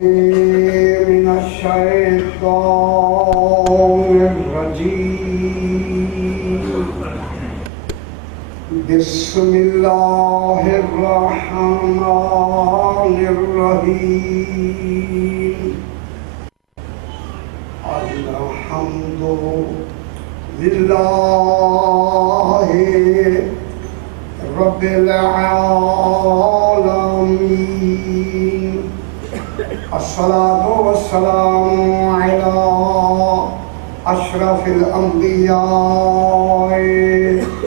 من الشيطان الرجيم بسم الله الرحمن الرحيم الحمد لله رب العالمين الصلاة والسلام على أشرف الأنبياء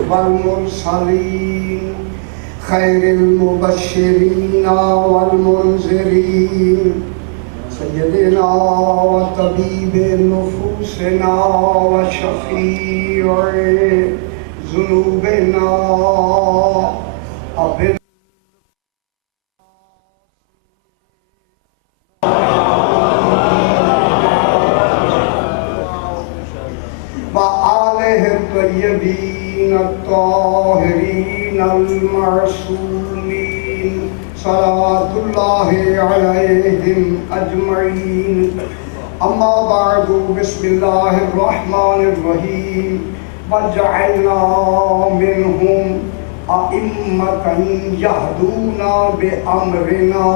والمرسلين خير المبشرين والمنذرين سيدنا وطبيب نفوسنا وشفيع ذنوبنا الطيبين الطاهرين المعصومين صلوات الله عليهم أجمعين أما بعد بسم الله الرحمن الرحيم وجعلنا منهم أئمة يهدون بأمرنا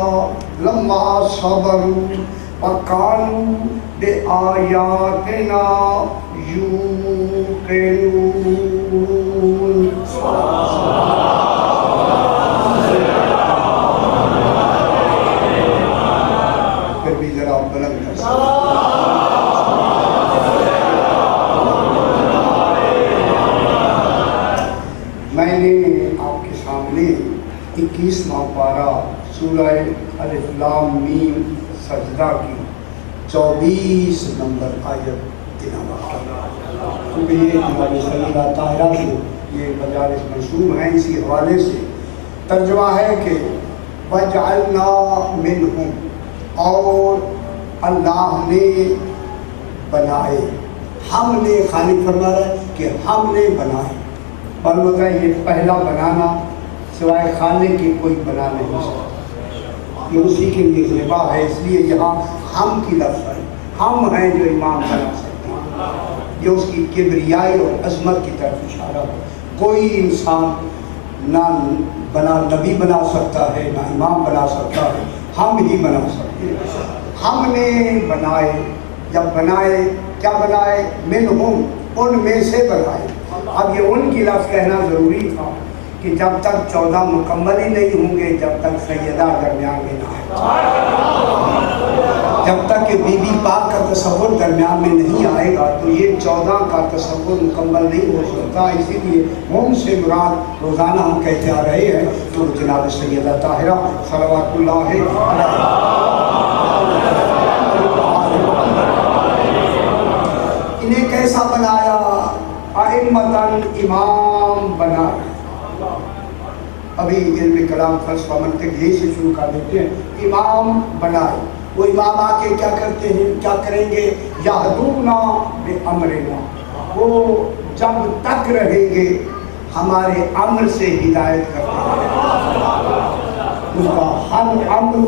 لما صبروا وكانوا بآياتنا يوقنون پھر بھی ذرا بلند کر میں نے آپ کے سامنے 21واں پارہ سورہ الف لام میم سجدہ کی 24 نمبر آیت تلاوت کی، کیونکہ یہ ہماری سیدہ طاہرہ سے یہ مجالس منسوب ہیں، اسی حوالے سے ترجمہ ہے کہ وَجْعَلْنَا مِنْهُمْ، اور اللہ نے بنائے، ہم نے، خالق فرما رہا ہے کہ ہم نے بنائے، معلوم ہے یہ پہلا بنانا سوائے خالق کے کوئی بنا نہیں سکتا، یہ اسی کے لیے ذبح ہے، اس لیے یہاں ہم کی لفظ ہے، ہم ہیں جو امام بنا سکتے، یہ اس کی کبریائی اور عظمت کی طرف اشارہ ہے۔ کوئی انسان نہ نبی بنا سکتا ہے، نہ امام بنا سکتا ہے، ہم ہی بنا سکتے ہیں۔ ہم نے بنائے، جب بنائے کیا بنائے؟ منہم، ان میں سے بنائے۔ اب یہ ان کی لفظ کہنا ضروری تھا کہ جب تک 14 مکمل ہی نہیں ہوں گے، جب تک سیدہ درمیان میں نہ آئے، جب تک کہ بی بی پاک کا تصور درمیان میں نہیں آئے گا تو یہ 14 کا تصور مکمل نہیں ہو سکتا۔ اسی لیے ہم سے مراد روزانہ ہم کہتے آ رہے ہیں تو جناب سیدہ طاہرہ صلوات اللہ علیہ، انہیں کیسا بنایا؟ ائمتاً، امام بنائے۔ ابھی علم کلام فلسفہ منطق یہی سے شروع کر دیتے ہیں، امام بنائے۔ وہ امام آ کے کیا کرتے ہیں، کیا کریں گے؟ یہدونا بامرنا، وہ جب تک رہیں گے ہمارے امر سے ہدایت کرتے ہیں، ان کا ہر امر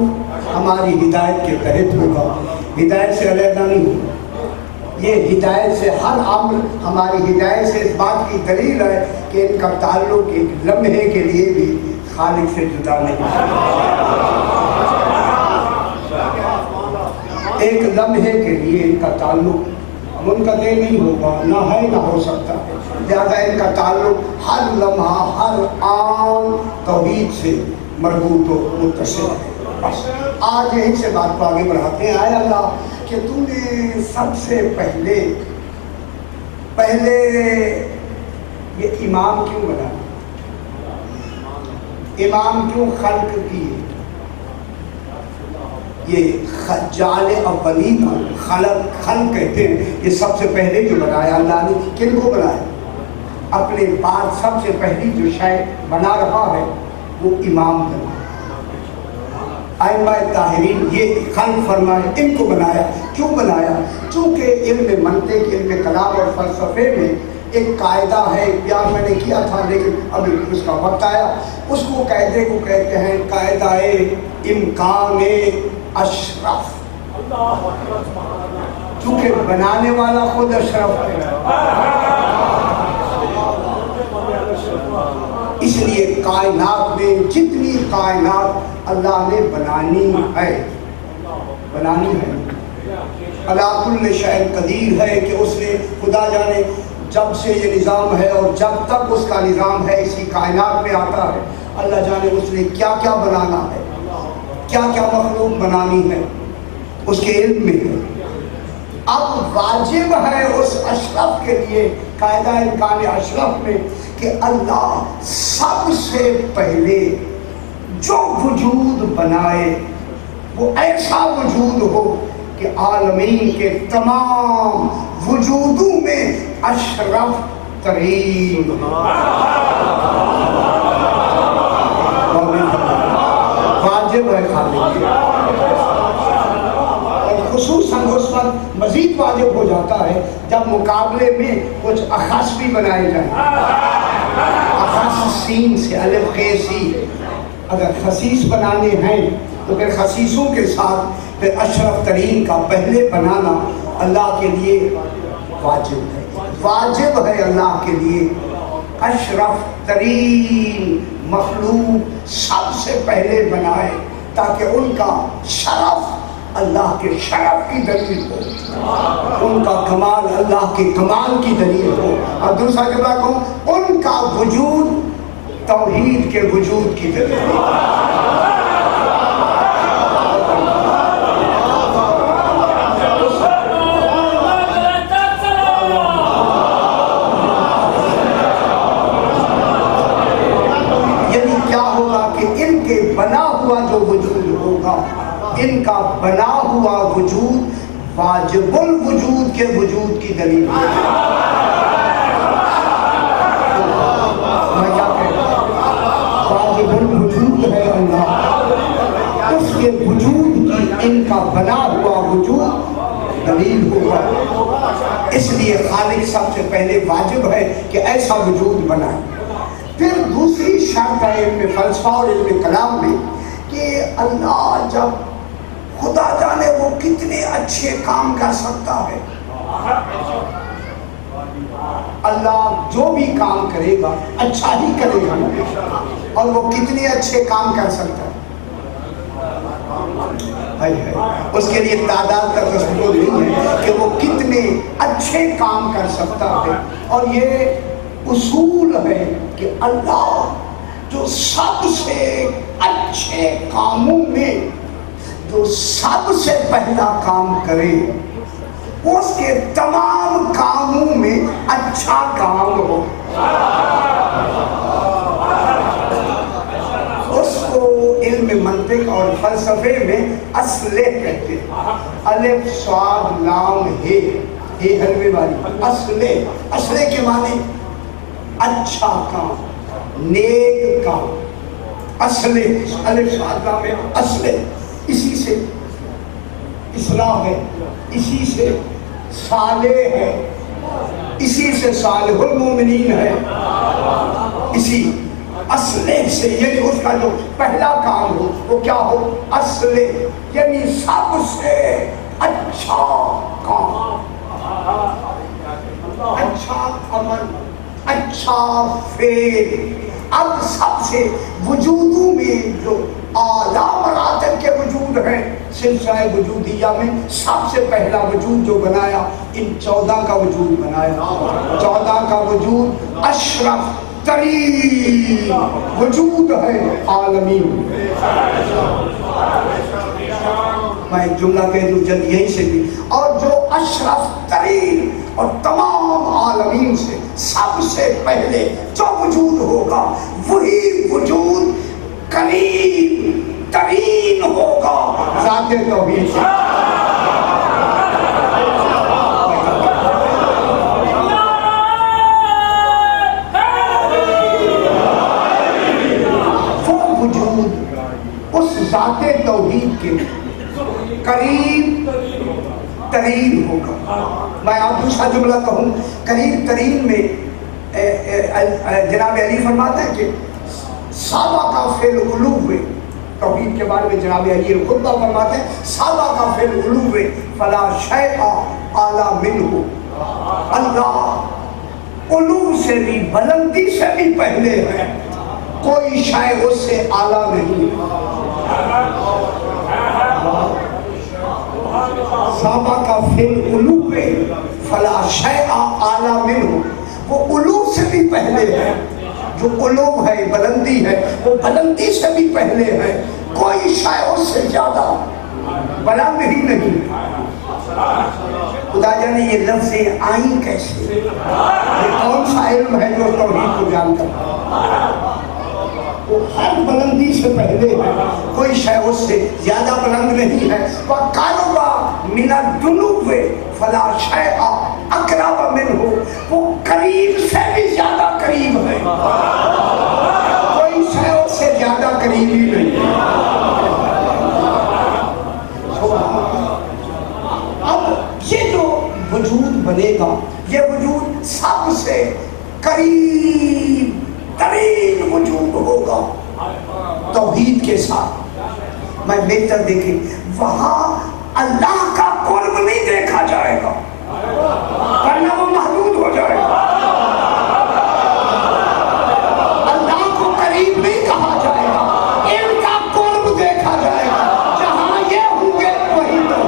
ہماری ہدایت کے تحت ہوگا، ہدایت سے علیحدہ نہیں ہوگا۔ یہ ہدایت سے ہر امر ہماری ہدایت سے، اس بات کی دلیل ہے کہ ان کا تعلق ایک لمحے کے لیے بھی خالق سے جدا نہیں ہے، ایک لمحے کے لیے ان کا تعلق منقطع نہیں ہوگا، نہ ہے نہ ہو سکتا ہے، لہذا ان کا تعلق ہر لمحہ ہر آن توحید سے مربوط و متصل ہے۔ بس آج یہیں سے بات کو آگے بڑھاتے ہیں۔ آئے اللہ کہ تو نے سب سے پہلے یہ امام کیوں بنا، امام کیوں خلق کیے؟ یہ جعل اولی کو خلق کہتے ہیں۔ یہ سب سے پہلے جو بنایا اللہ نے، کن کو بنایا؟ اپنے بعد سب سے پہلی جو شے بنا رہا ہے وہ امام بنا، ائمہ طاہرین، یہ خلق فرمائے، ان کو بنایا۔ کیوں بنایا؟ چونکہ علم منطق، علم کلام اور فلسفے میں ایک قاعدہ ہے، پیار میں نے کیا تھا لیکن اب اس کا وقت آیا، اس کو قاعدے کو کہتے ہیں قاعدہ امکان اشرف، چونکہ بنانے والا خود اشرف ہے، اس لیے کائنات میں جتنی کائنات اللہ نے بنانی ہے علی کل شیء قدیر ہے، کہ اس نے خدا جانے جب سے یہ نظام ہے اور جب تک اس کا نظام ہے اسی کائنات میں آتا ہے، اللہ جانے اس نے کیا کیا بنانا ہے، کیا کیا مخلوق بنانی ہے، اس کے علم میں ہے۔ اب واجب ہے اس اشرف کے لیے، قاعدہ امکان اشرف میں، کہ اللہ سب سے پہلے جو وجود بنائے وہ ایسا وجود ہو کہ عالمین کے تمام وجودوں میں اشرف ترین واجب ہے خالق، اور خصوصاً اس وقت مزید واجب ہو جاتا ہے جب مقابلے میں کچھ اخص بھی بنائے جائیں، اخص سین سے الف خیسی، اگر خصیص بنانے ہیں تو پھر خصیصوں کے ساتھ پھر اشرف ترین کا پہلے بنانا اللہ کے لیے واجب ہے، واجب ہے اللہ کے لیے اشرف ترین مخلوق سب سے پہلے بنائے، تاکہ ان کا شرف اللہ کے شرف کی دلیل ہو، ان کا کمال اللہ کے کمال کی دلیل ہو، اور دوسرا جملہ کہوں ان کا وجود توحید کے وجود کی دلیل ہو۔ بنا ہوا جو وجود ہوگا، ان کا بنا ہوا وجود واجب الوجود کے وجود کی دلیل ہے۔ میں کیا کہتا ہوں؟ واجب الوجود ہے اللہ، اس کے وجود کی ان کا بنا ہوا وجود دلیل ہوگا، اس لیے خالق سب سے پہلے واجب ہے کہ ایسا وجود بنائے۔ پھر دوسری شرط ہے علم فلسفہ اور علم کلام میں کہ اللہ جب خدا جانے وہ کتنے اچھے کام کر سکتا ہے، اللہ جو بھی کام کرے گا اچھا ہی کرے گا، اور وہ کتنے اچھے کام کر سکتا ہے، اس کے لیے تعداد کا تصور نہیں ہے کہ وہ کتنے اچھے کام کر سکتا ہے، اور یہ اصول ہے کہ اللہ جو سب سے اچھے کاموں میں جو سب سے پہلا کام کرے اس کے تمام کاموں میں اچھا کام ہو، اس کو علم منطق اور فلسفے میں اصلے کہتے ہیں، الف صاد لام ہے، یہ حلوے والی اصلے کے معنی اچھا کام، نیک کام، اصل الف صاد لام ہے، اصل، اسی سے اصلاح ہے، اسی سے صالح ہے، اسی سے صالح المومنین ہے، اسی اصل سے، یعنی اس کا جو پہلا کام ہو وہ کیا ہو؟ اصل، یعنی سب سے اچھا کام، اچھا عمل، اچھا فعل۔ اب سب سے وجودوں میں جو اعلیٰ مراتب کے وجود ہیں سلسلہ وجودیہ میں، سب سے پہلا وجود جو بنایا ان 14 کا وجود بنایا، 14 کا وجود اشرف ترین وجود ہے عالمین۔ میں ایک جملہ کہہ دوں جلد یہیں سے بھی، اور جو اشرف ترین اور تمام عالمین سے سب سے پہلے جو وجود ہوگا وہی وجود قریب ترین ہوگا ذات توحید سے۔ وہ وجود اس ذات توحید کے قریب ترین ہوگا۔ میں آپ دوسرا جملہ کہوں، قریب ترین میں جناب علی فرماتے ہیں کہ سابقہ فعل علو ہوئے، توحید کے بارے میں جناب علی الخطبہ فرماتے ہیں صحابہ کا فی العلو فلا شیء اعلی منہ، اللہ علو سے بھی بلندی سے بھی پہلے ہے، کوئی شے اس سے اعلیٰ نہیں۔ صحابہ کا فی العلو فلا شیء اعلی منہ، وہ علو سے بھی پہلے ہے، جو علو ہے بلندی ہے وہ بلندی سے بھی پہلے ہے، کوئی شے اس سے زیادہ بلند ہی نہیں۔ خدا جانے یہ لفظیں آئیں کیسے، یہ کون سا علم ہے جو توحید کو جانتا ہے؟ وہ ہر بلندی سے پہلے ہے، کوئی شے اس سے زیادہ بلند نہیں ہے۔ وَقَرَبَ مِنَ الدُّنُوِّ فَلَا شَيْءَ أَقْرَبَ مِنْهُ، وہ قریب سے بھی زیادہ قریب ہے، کوئی شے اس سے زیادہ قریب ہی نہیں۔ اب یہ جو وجود بنے گا، یہ وجود سب سے قریب ترین وجود ہوگا توحید کے ساتھ۔ میں بہتر دیکھیں، وہاں اللہ کا قرب نہیں دیکھا جائے گا ورنہ وہ محدود ہو جائے گا، اللہ کو قریب نہیں کہا جائے گا، ان کا قرب دیکھا جائے گا، جہاں یہ ہوں گے وہی تو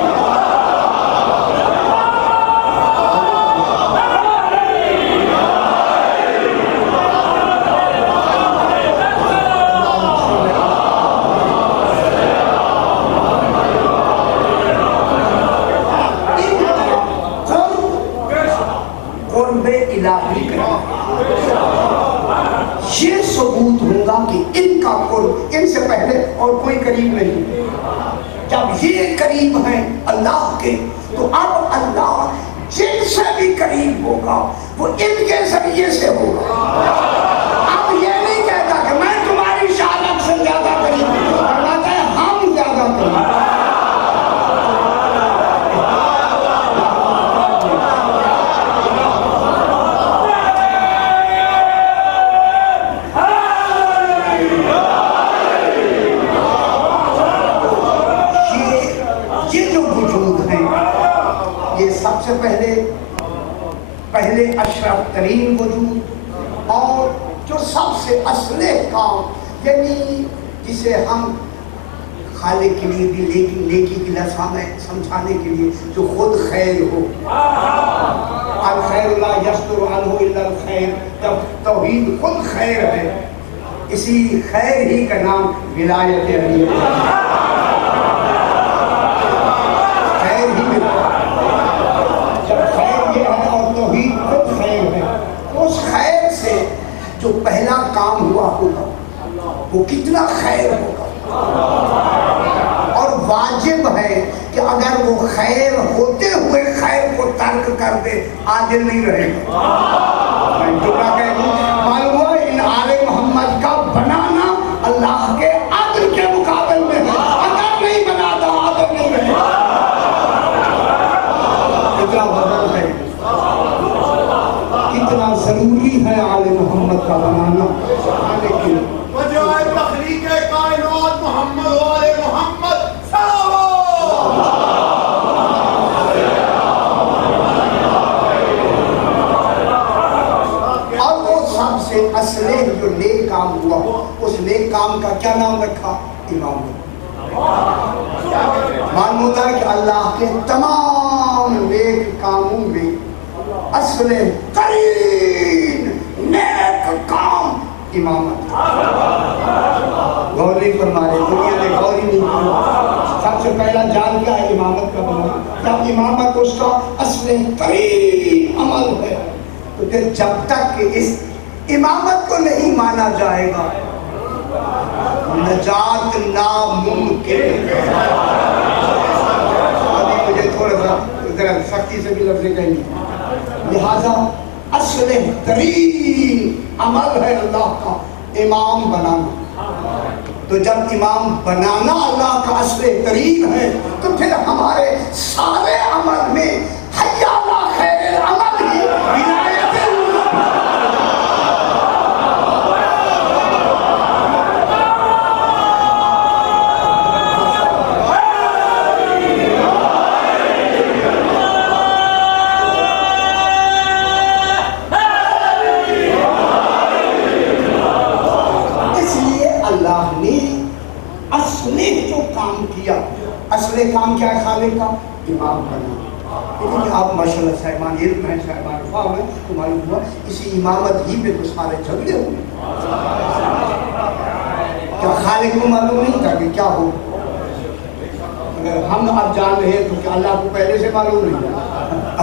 الہی کرنا، یہ ثبوت ہوگا کہ ان کا قرب ان سے پہلے اور کوئی قریب نہیں۔ جب یہ قریب ہیں اللہ کے تو اب اللہ جن سے بھی قریب ہوگا وہ ان کے ذریعے سے ہوگا۔ اب یہ نہیں کہتا کہ میں تمہاری شہادت سے زیادہ قریب ہوں، فرماتا ہے ہم زیادہ قریب ہیں۔ سب سے پہلے اشرف ترین وجود اور جو سب سے اصل کام، یعنی جسے ہم خالق کے لیے بھی نیکی کی لفظ میں سمجھانے کے لیے جو خود خیر ہو، الخیر لا یصدر عنہ الا الخیر، جب توحید خود خیر ہے، اسی خیر ہی کا نام ولایت علی ہے۔ جو پہلا کام ہوا ہوگا وہ کتنا خیر ہوگا، اور واجب ہے کہ اگر وہ خیر ہوتے ہوئے خیر کو ترک کر دے عادل نہیں رہے گا۔ میں جملہ کہہ دوں، معلوم ہوا ان آل محمد کا بنانا اللہ کے عدل کے مقابل میں ہے، اگر نہیں بناتا عادل نہیں رہے گا۔ اتنا بدل ہے، اتنا ضروری ہے آل محمد کا بنانا۔ لیکن وجہ تخلیق کائنات محمد و آل محمد اور وہ سب سے اصل جو نیک کام ہوا، اس نیک کام کا کیا نام رکھا؟ امام۔ معلوم ہوتا ہے کہ اللہ کے تمام نیک کاموں میں اصل ترین نیک کام امامت۔ غور نہیں فرما رہے، دنیا میں غور ہی نہیں فرما۔ سب سے پہلا جان کیا ہے؟ امامت کا بنا۔ جب امامت اس کا اصل ترین عمل ہے تو پھر جب تک کہ اس امامت کو نہیں مانا جائے گا نجات ناممکن ہے۔ مجھے تھوڑا سا ذرا سختی سے بھی لفظیں کہیں گے، لہذا اصل ترین عمل ہے اللہ کا امام بنانا۔ تو جب امام بنانا اللہ کا اصل ترین ہے تو پھر ہمارے سارے عمل میں حی علی خیر العمل ہی ولایت کیا ہے خالق کا؟ امام بنا. لیکن آپ ماشاءاللہ صاحبان علم ہیں، صاحبان فام ہیں، تو معلوم ہوا اسی امامت ہی میں تو سارے جھگڑے ہوئے. کیا خالق کو معلوم نہیں تھا کہ کیا ہو؟ اگر ہم اب جان رہے تو کہ اللہ کو پہلے سے معلوم نہیں ہے،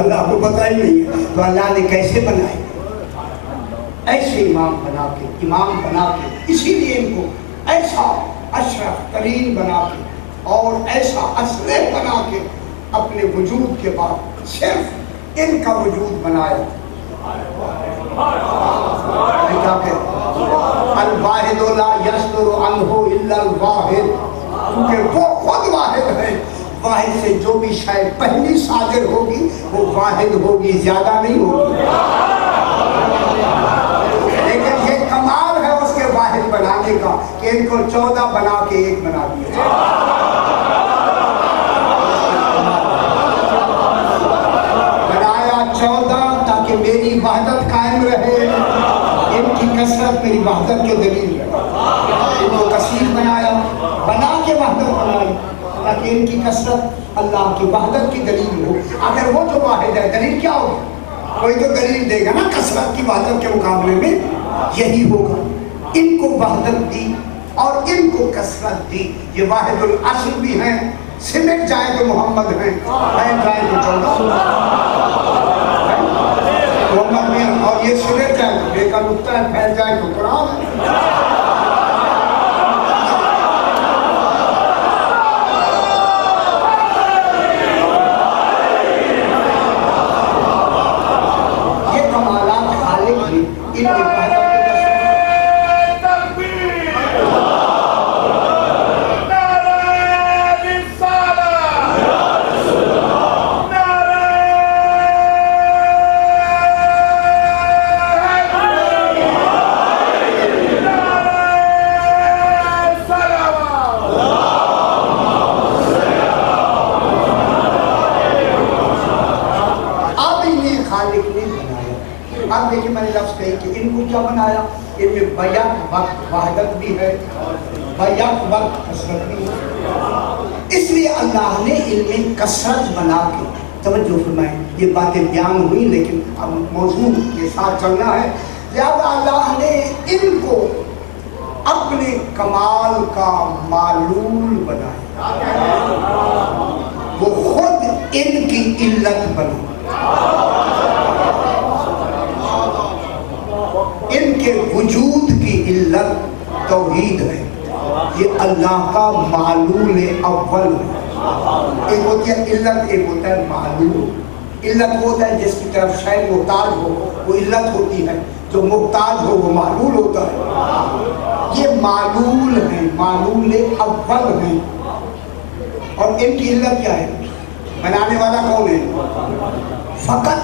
اللہ کو پتہ ہی نہیں ہے، تو اللہ نے کیسے بنائے؟ ایسے امام بنا کے اسی لیے ان کو ایسا اشرف ترین بنا کے اور ایسا اصلح بنا کے اپنے وجود کے بعد صرف ان کا وجود بنایا. الواحد لا یصدر عنہ الا الواحد، کیونکہ وہ خود واحد ہے. واحد سے جو بھی شے پہلی صادر ہوگی وہ واحد ہوگی، زیادہ نہیں ہوگی. لیکن یہ کمال ہے اس کے واحد بنانے کا کہ ان کو 14 بنا کے ایک بنا دیا. بنایا 14 تاکہ میری وحدت قائم رہے، ان کی کثرت میری وحدت کے دلیل ہے. ان کو کثیر بنا کے وحدت بنائی تاکہ ان کی کثرت اللہ کی وحدت کی دلیل ہو. اگر وہ جو واحد ہے دلیل کیا ہوگی؟ کوئی تو دلیل دے گا نا کثرت کی وحدت کے مقابلے میں، یہی ہوگا. ان کو وحدت دی اور ان کو کثرت دی. یہ واحد الاصل بھی ہیں، سمٹ جائے تو محمد ہیں، پھیل جائے تو 14 محمد میں، اور یہ سمٹ جائے تو بے کا نقطہ ہے، پھیل جائے تو قرآن ہے. بنایا ان میں بیک وقت وحدت بھی ہے، بیک وقت کثرت بھی ہے. اس لیے اللہ نے ان میں کثرت بنا کے، توجہ فرمائیں، یہ باتیں بیان ہوئی لیکن اب موضوع کے ساتھ چلنا ہے. لہذا اللہ نے ان کو اپنے کمال کا معلول بنایا، وہ خود ان کی علت بنا. ان کے وجود کی علت توحید ہے. یہ اللہ کا معلول اول ہے. ایک ہوتی ہے علت، ایک ہوتا ہے معلول. علت وہ ہوتا ہے جس کی طرف شے محتاج ہو وہ علت ہوتی ہے، جو محتاج ہو وہ معلول ہوتا ہے. یہ معلول ہیں، معلول اول ہیں. اور ان کی علت کیا ہے؟ بنانے والا کون ہے؟ فقط.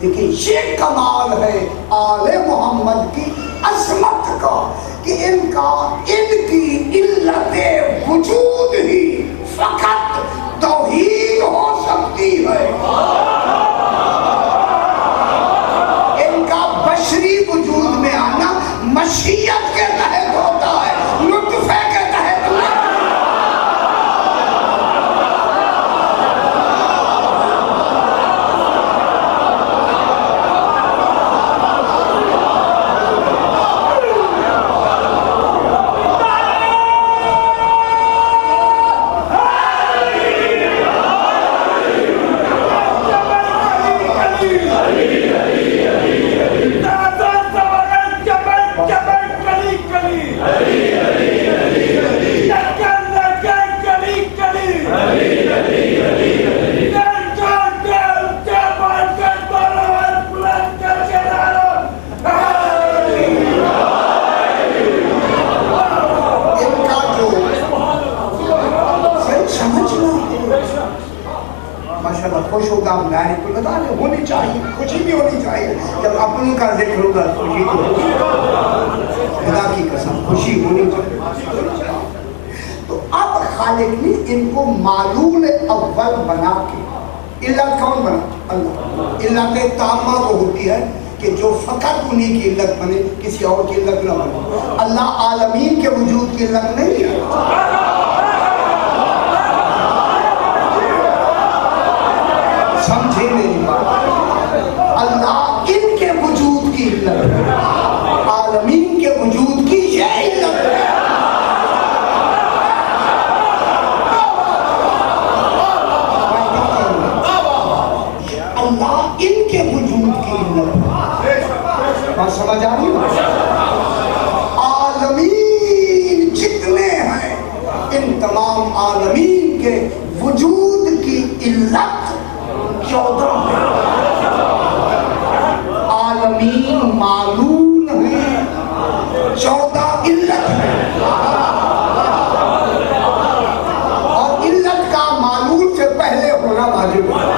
لیکن یہ کمال ہے آل محمد کی عظمت کا کہ ان کی علت وجود ہی فقط توحید ہو سکتی ہے. ان کا بشری وجود میں آنا مشیت کے تحت ہوتا ہے، لطفے کے تحت نہیں. خوش ہوگا میں کو بتا دیں، ہونی چاہیے، خوشی بھی ہونی چاہیے. جب اپنوں کا ذکر ہوگا خوشی تو ہوگی، خدا کی قسم خوشی ہونی چاہیے. تو اب خالق نے ان کو معلول اول بنا کے، علت کون بنا؟ اللہ. علت تامہ وہ ہوتی ہے کہ جو فقط انہی کی علت بنے، کسی اور کی علت نہ بنے. اللہ عالمین کے وجود کی علت نہیں ہے. سمجھے میری بات؟ اللہ ان کے وجود کی علت ہے، عالمین کے وجود کی یہ علت ہے۔ اللہ ان کے وجود کی علت ہے۔ بات سمجھ آ رہی ہے؟ عالمین جتنے ہیں، ان تمام عالمین کے وجود کی علت 14 ہے۔ عالمین معلوم ہیں، 14 علت ہے، اور علت کا معلوم سے پہلے ہونا واجب ہے۔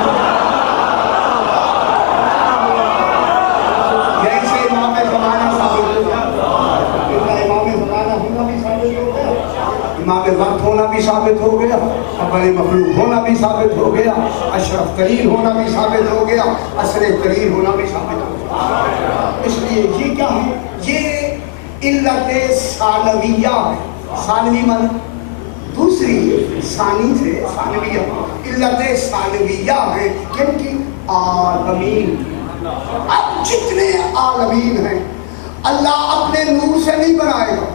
جیسے امام زمانہ ثابت ہو گیا، امام زمانہ ہونا بھی ثابت ہو گیا، امام وقت ہونا بھی ثابت ہو گیا، اول مخلوق ہونا بھی ثابت ہو گیا، اشرف ترین ہونا بھی ثابت ہو گیا، اسرع ترین ہونا بھی ثابت ہو گیا۔ اس لیے یہ کیا ہے؟ یہ علت ثانویہ ہے۔ ثانوی من دوسری ہے، ثانی سے ثانویہ، علت ثانویہ ہے کن کی؟ عالمین۔ اب جتنے عالمین ہیں اللہ اپنے نور سے نہیں بنائے گا۔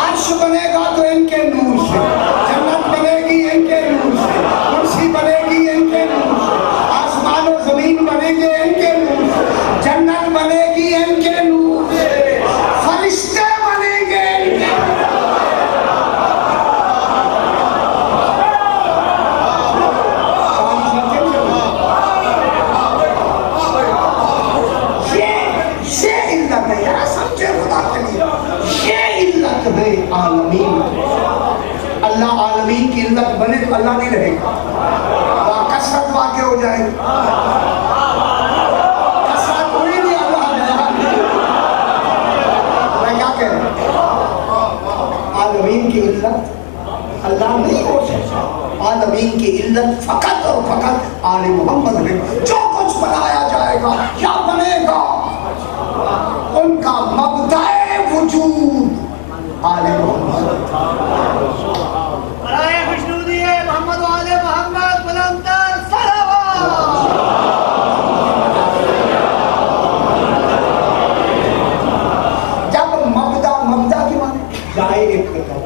عرش بنے گا تو ان کے نور سے، جنت بنے گی ان کے نور سے، کرسی بنے گی ان کے نور سے، آسمان و زمین بنے گے ان کے نور سے، جنت بنے گی ان کے نور سے، فرشتے بنے گے ان کے نور سے۔ یہ علت ہے، یار سمجھے خدا کے لیے، یہ علت ہے عالمین۔ اللہ عالمین کی علت بنے تو اللہ نہیں رہے گا، کثرت واقع ہو جائے گی، کثرت ہوئی نہیں، اللہ میں کیا کہہ رہا ہوں؟ عالمین کی علت اللہ نہیں ہو سکتا۔ عالمین کی علت فقط اور فقط آل محمد ہے۔ جو کچھ بنایا جائے گا یا بنے گا ان کا مبدأ وجود آل محمد۔ برائے خوشنودی محمد و آل محمد بلندتر صلوات۔ جب مبدأ کی معنی جائے ابتدا،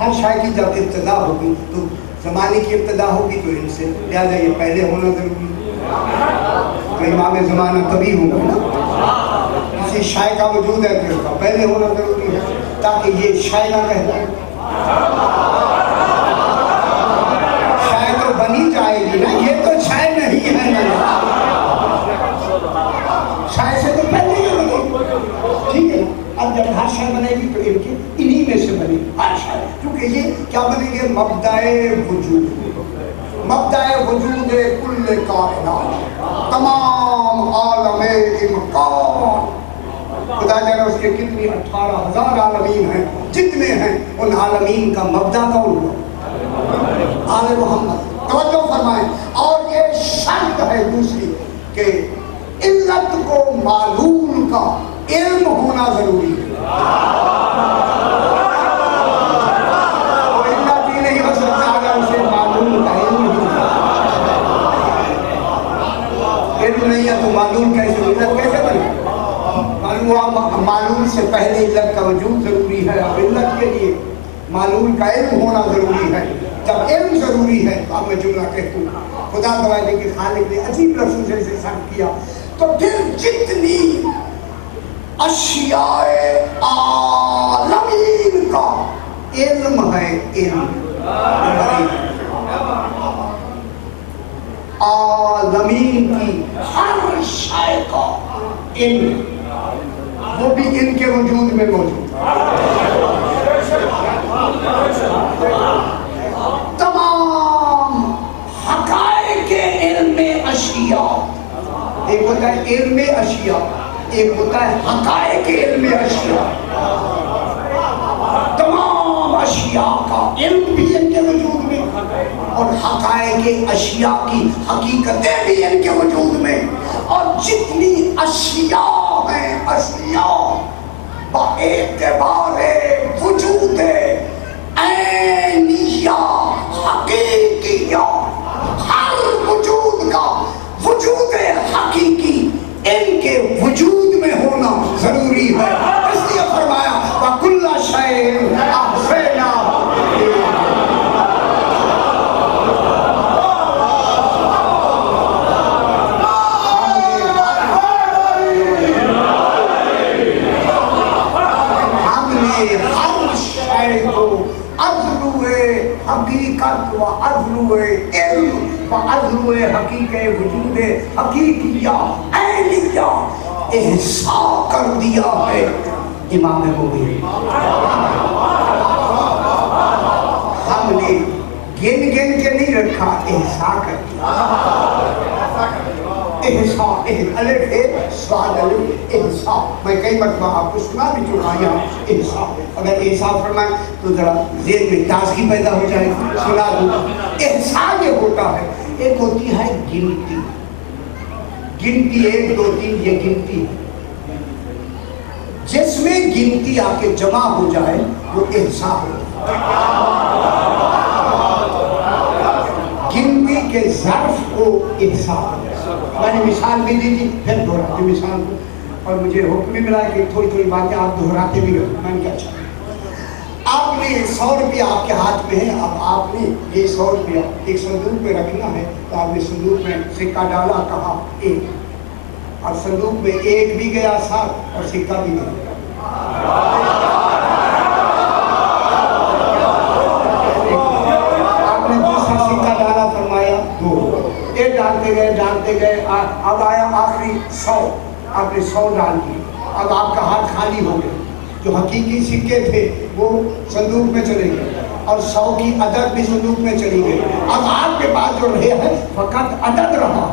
ہر شے کی جب ابتدا ہوگی تو زمانے کی ابتدا ہوگی تو ان سے، لہٰذا یہ پہلے ہونا ضروری ہے۔ امام زمانہ تبھی ہوگا نا، کسی شے کا وجود ہے تو اس کا پہلے ہونا ضروری ہے تاکہ یہ شے نہ کہلائے۔ شے تو بنی جائے گی نا، یہ تو شے نہیں ہے نا، شے سے تو پہلے ہی بنے، ٹھیک ہے۔ اب جب ہر شے بنے گی تو ان کی انہی میں سے بنے گی ہر شے، کیونکہ یہ کیا بنیں گے؟ مبدأ وجود، مبدأ وجود کل کائنات، تمام عالم امکان۔ خدا جانے اس کے کتنی 18,000 عالمین ہیں، جتنے ہیں ان عالمین کا مبدأ کون ہوا؟ آل محمد۔ توجہ فرمائیں، اور یہ شرط ہے دوسری کہ علت کو معلوم کا علم ہونا ضروری ہے۔ اور علت ہی نہیں ہو سکتا اگر اسے معلوم کا علم ہو۔ علم نہیں ہے تو معلوم کیسے، علت کیسے بنے؟ معلوم سے پہلے علت کا وجود ضروری ہے، اور علت کے لیے معلوم کا علم ہونا ضروری ہے۔ جب علم ضروری ہے تو اب میں جملہ کہتا ہوں، خدا گواہ کہ خالق نے عجیب لفظوں سے صرف کیا، تو پھر جتنی اشیاء عالمین کا علم ہے، علم عالمین کی ہر شے کا علم، وہ بھی ان کے وجود میں موجود ہے۔ تمام حقائق علم اشیاء، ایک ہوتا ہے علم اشیاء، ایک ہوتا ہے حقائق علم اشیاء۔ تمام اشیاء کا علم بھی ان کے وجود میں، اور حقائق اشیاء کی حقیقتیں بھی ان کے وجود میں، اور جتنی اشیاء ہیں، اشیاء با اعتبار وجود عین حقیقت و عدل علم و عدل حقیقت وجود حقیقیہ عینیہ احساس کر دیا ہے امام مبین۔ ہم نے گن گن کے نہیں رکھا، احساس کر دیا۔ احساس الف ہے سواد الف احساس، میں کئی مرتبہ آپ کو سنا بھی چکا یہاں احساس۔ اگر احساس فرمائیں تو ذرا ذہن میں تازگی پیدا ہو جائے گی، سنا دوں۔ احساس یہ ہوتا ہے، ایک ہوتی ہے گنتی، گنتی 1 2 3 یہ گنتی ہے۔ جس میں گنتی آ کے جمع ہو جائے وہ احساس ہوتا ہے۔ گنتی کے ظرف کو احساس، میں نے مثال بھی دی تھی، پھر دہراتی مثال کو، اور مجھے حکم بھی ملا کہ تھوڑی تھوڑی باتیں آپ دہراتے بھی رہو۔ میں نے کہا اچھا، آپ نے 100 روپیہ آپ کے ہاتھ میں ہے، اب آپ نے یہ 100 روپیہ ایک صندوق میں رکھنا ہے، تو آپ نے صندوق میں سکہ ڈالا، کہا 1، اور صندوق میں 1 بھی گیا ساتھ اور سکہ بھی گیا۔ آپ نے دوسرا سکہ ڈالا، فرمایا 2، یہ ڈالتے گئے، اب آیا آخری 100، آپ نے 100 ڈال دی، اب آپ کا ہاتھ خالی ہو گیا۔ جو حقیقی سکے تھے وہ صندوق میں چلے گئے، اور 100 کی عدد بھی صندوق میں چلی گئی۔ اب آپ کے پاس جو رہے ہے فقط عدد رہا،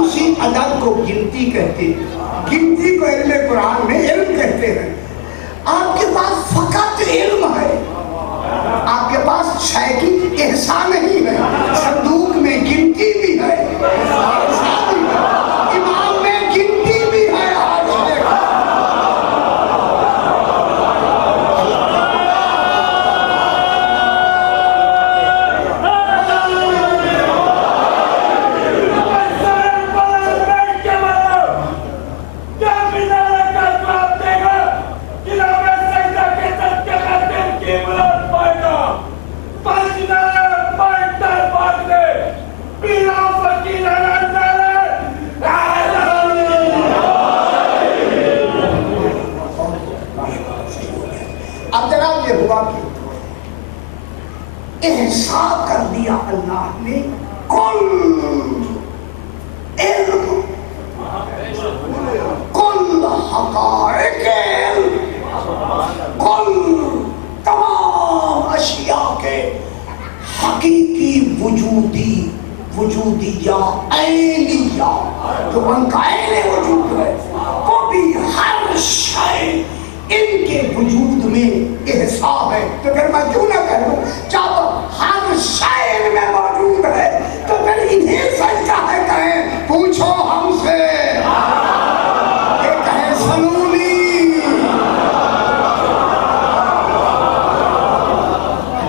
اسی عدد کو گنتی کہتے ہیں۔ گنتی کو علم قرآن میں علم کہتے ہیں۔ آپ کے پاس فقط علم ہے، آپ کے پاس شے کی احساس نہیں ہے۔ صندوق میں گنتی بھی ہے، احساس بھی ہے، امام میں گنتی بھی ہے۔ احساس کر دیا اللہ نے کل علم، کل حقائق علم، کل تمام اشیاء کے حقیقی وجودیہ عینیہ، جو ان کا عین وجود ہے، وہ بھی ہر شے ان کے وجود میں احساس ہے۔ تو پھر میں کیوں نہ کہوں، جب ہر شے ان میں موجود ہے تو پھر انہیں سجدہ ہے کہیں، پوچھو ہم سے، یہ کہیں سنونی،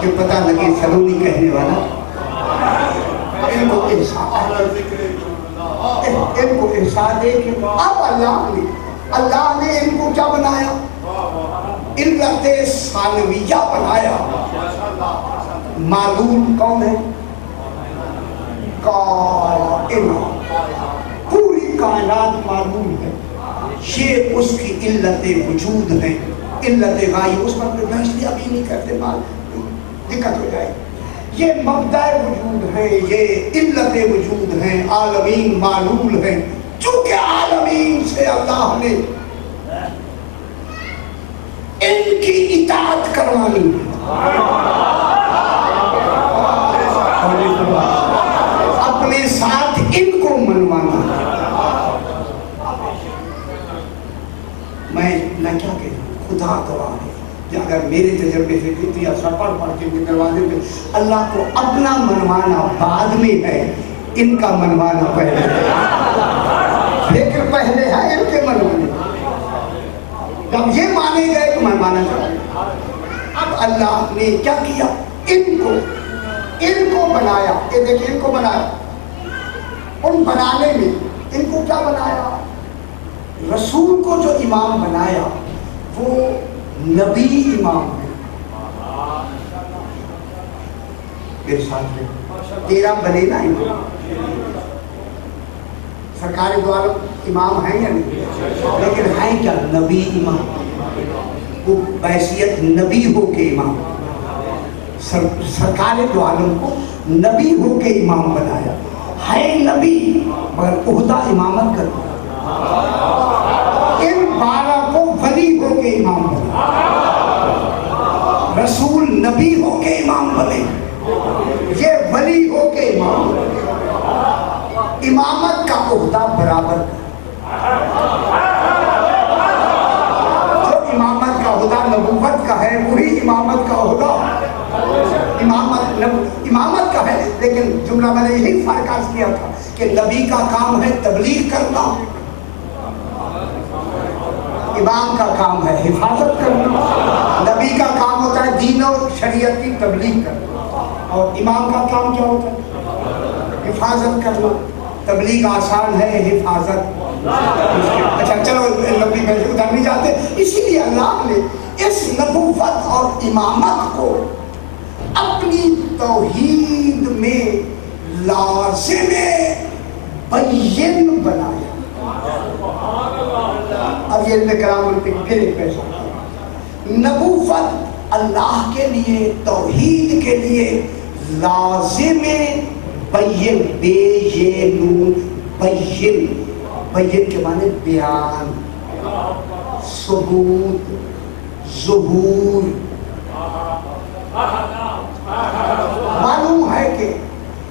کہ پتہ لگے سنونی کہنے والا ان کو احساس دے کہ اب اللہ نے ان کو کیا بنایا، علت ثانویہ بنایا۔ معلوم کون ہے؟ کائنات، پوری کائنات معلوم ہے، یہ اس کی علت وجود ہے، علت غائب۔ اس پر میں اس لیے ابھی نہیں کرتے، دقت ہو جائے۔ یہ مبدأ وجود ہے، یہ علت وجود ہیں، عالمین معلول ہیں۔ چونکہ عالمین سے اللہ نے ان کی اطاعت کروانی، اپنے ساتھ ان کو منوانا۔ میں کیا کہوں، خدا گواہ ہے کہ اگر میرے تجربے سے کتنی اثر پڑھ کے دروازے پہ، اللہ کو اپنا منوانا بعد میں ہے، ان کا منوانا پہلے ہے، لیکن پہلے ہے ان کے منوانے۔ جب یہ مانے گئے تو میں مانا چاہتا۔ اب اللہ نے کیا کیا، ان کو بنایا۔ یہ دیکھیں، ان کو بنایا، ان بنانے میں ان کو کیا بنایا، رسول کو جو امام بنایا وہ نبی امام ہے۔ میرے ساتھ میں 13 بنے نا امام، سرکاری دو عالم امام ہیں یا نہیں، لیکن ہیں کیا، نبی امام، وہ بحیثیت نبی ہو کے امام۔ سرکار دو عالم کو نبی ہو کے امام بنایا. ہے نبی مگر عہدہ امامت کر دیا. ان 12 کو ولی ہو کے امام بنایا. رسول نبی ہو کے امام بنے, یہ ولی ہو کے امام بنے. امامت کا عہدہ برابر جو امامت کا عہدہ نبوت کا ہے وہی امامت کا عہدہ امامت کا ہے. لیکن جملہ میں نے یہی فرق عرض کیا تھا کہ نبی کا کام ہے تبلیغ کرنا, امام کا کام ہے حفاظت کرنا. نبی کا کام ہوتا ہے دین و شریعت کی تبلیغ کرنا, اور امام کا کام کیا ہوتا ہے حفاظت کرنا. تبلیغ آسان ہے, حفاظت. اچھا چلو نبی میں ادھر نہیں جاتے. اسی لیے اللہ نے اس نبوت اور امامت کو اپنی توحید میں لازم بین بنایا. اب یہ علم کرام پھر ایک پیسہ نبوت اللہ کے لیے توحید کے لیے لازم بین, بے یہ نون بین. بین کے معنی بیان, ثبوت, ظہور. معلوم ہے کہ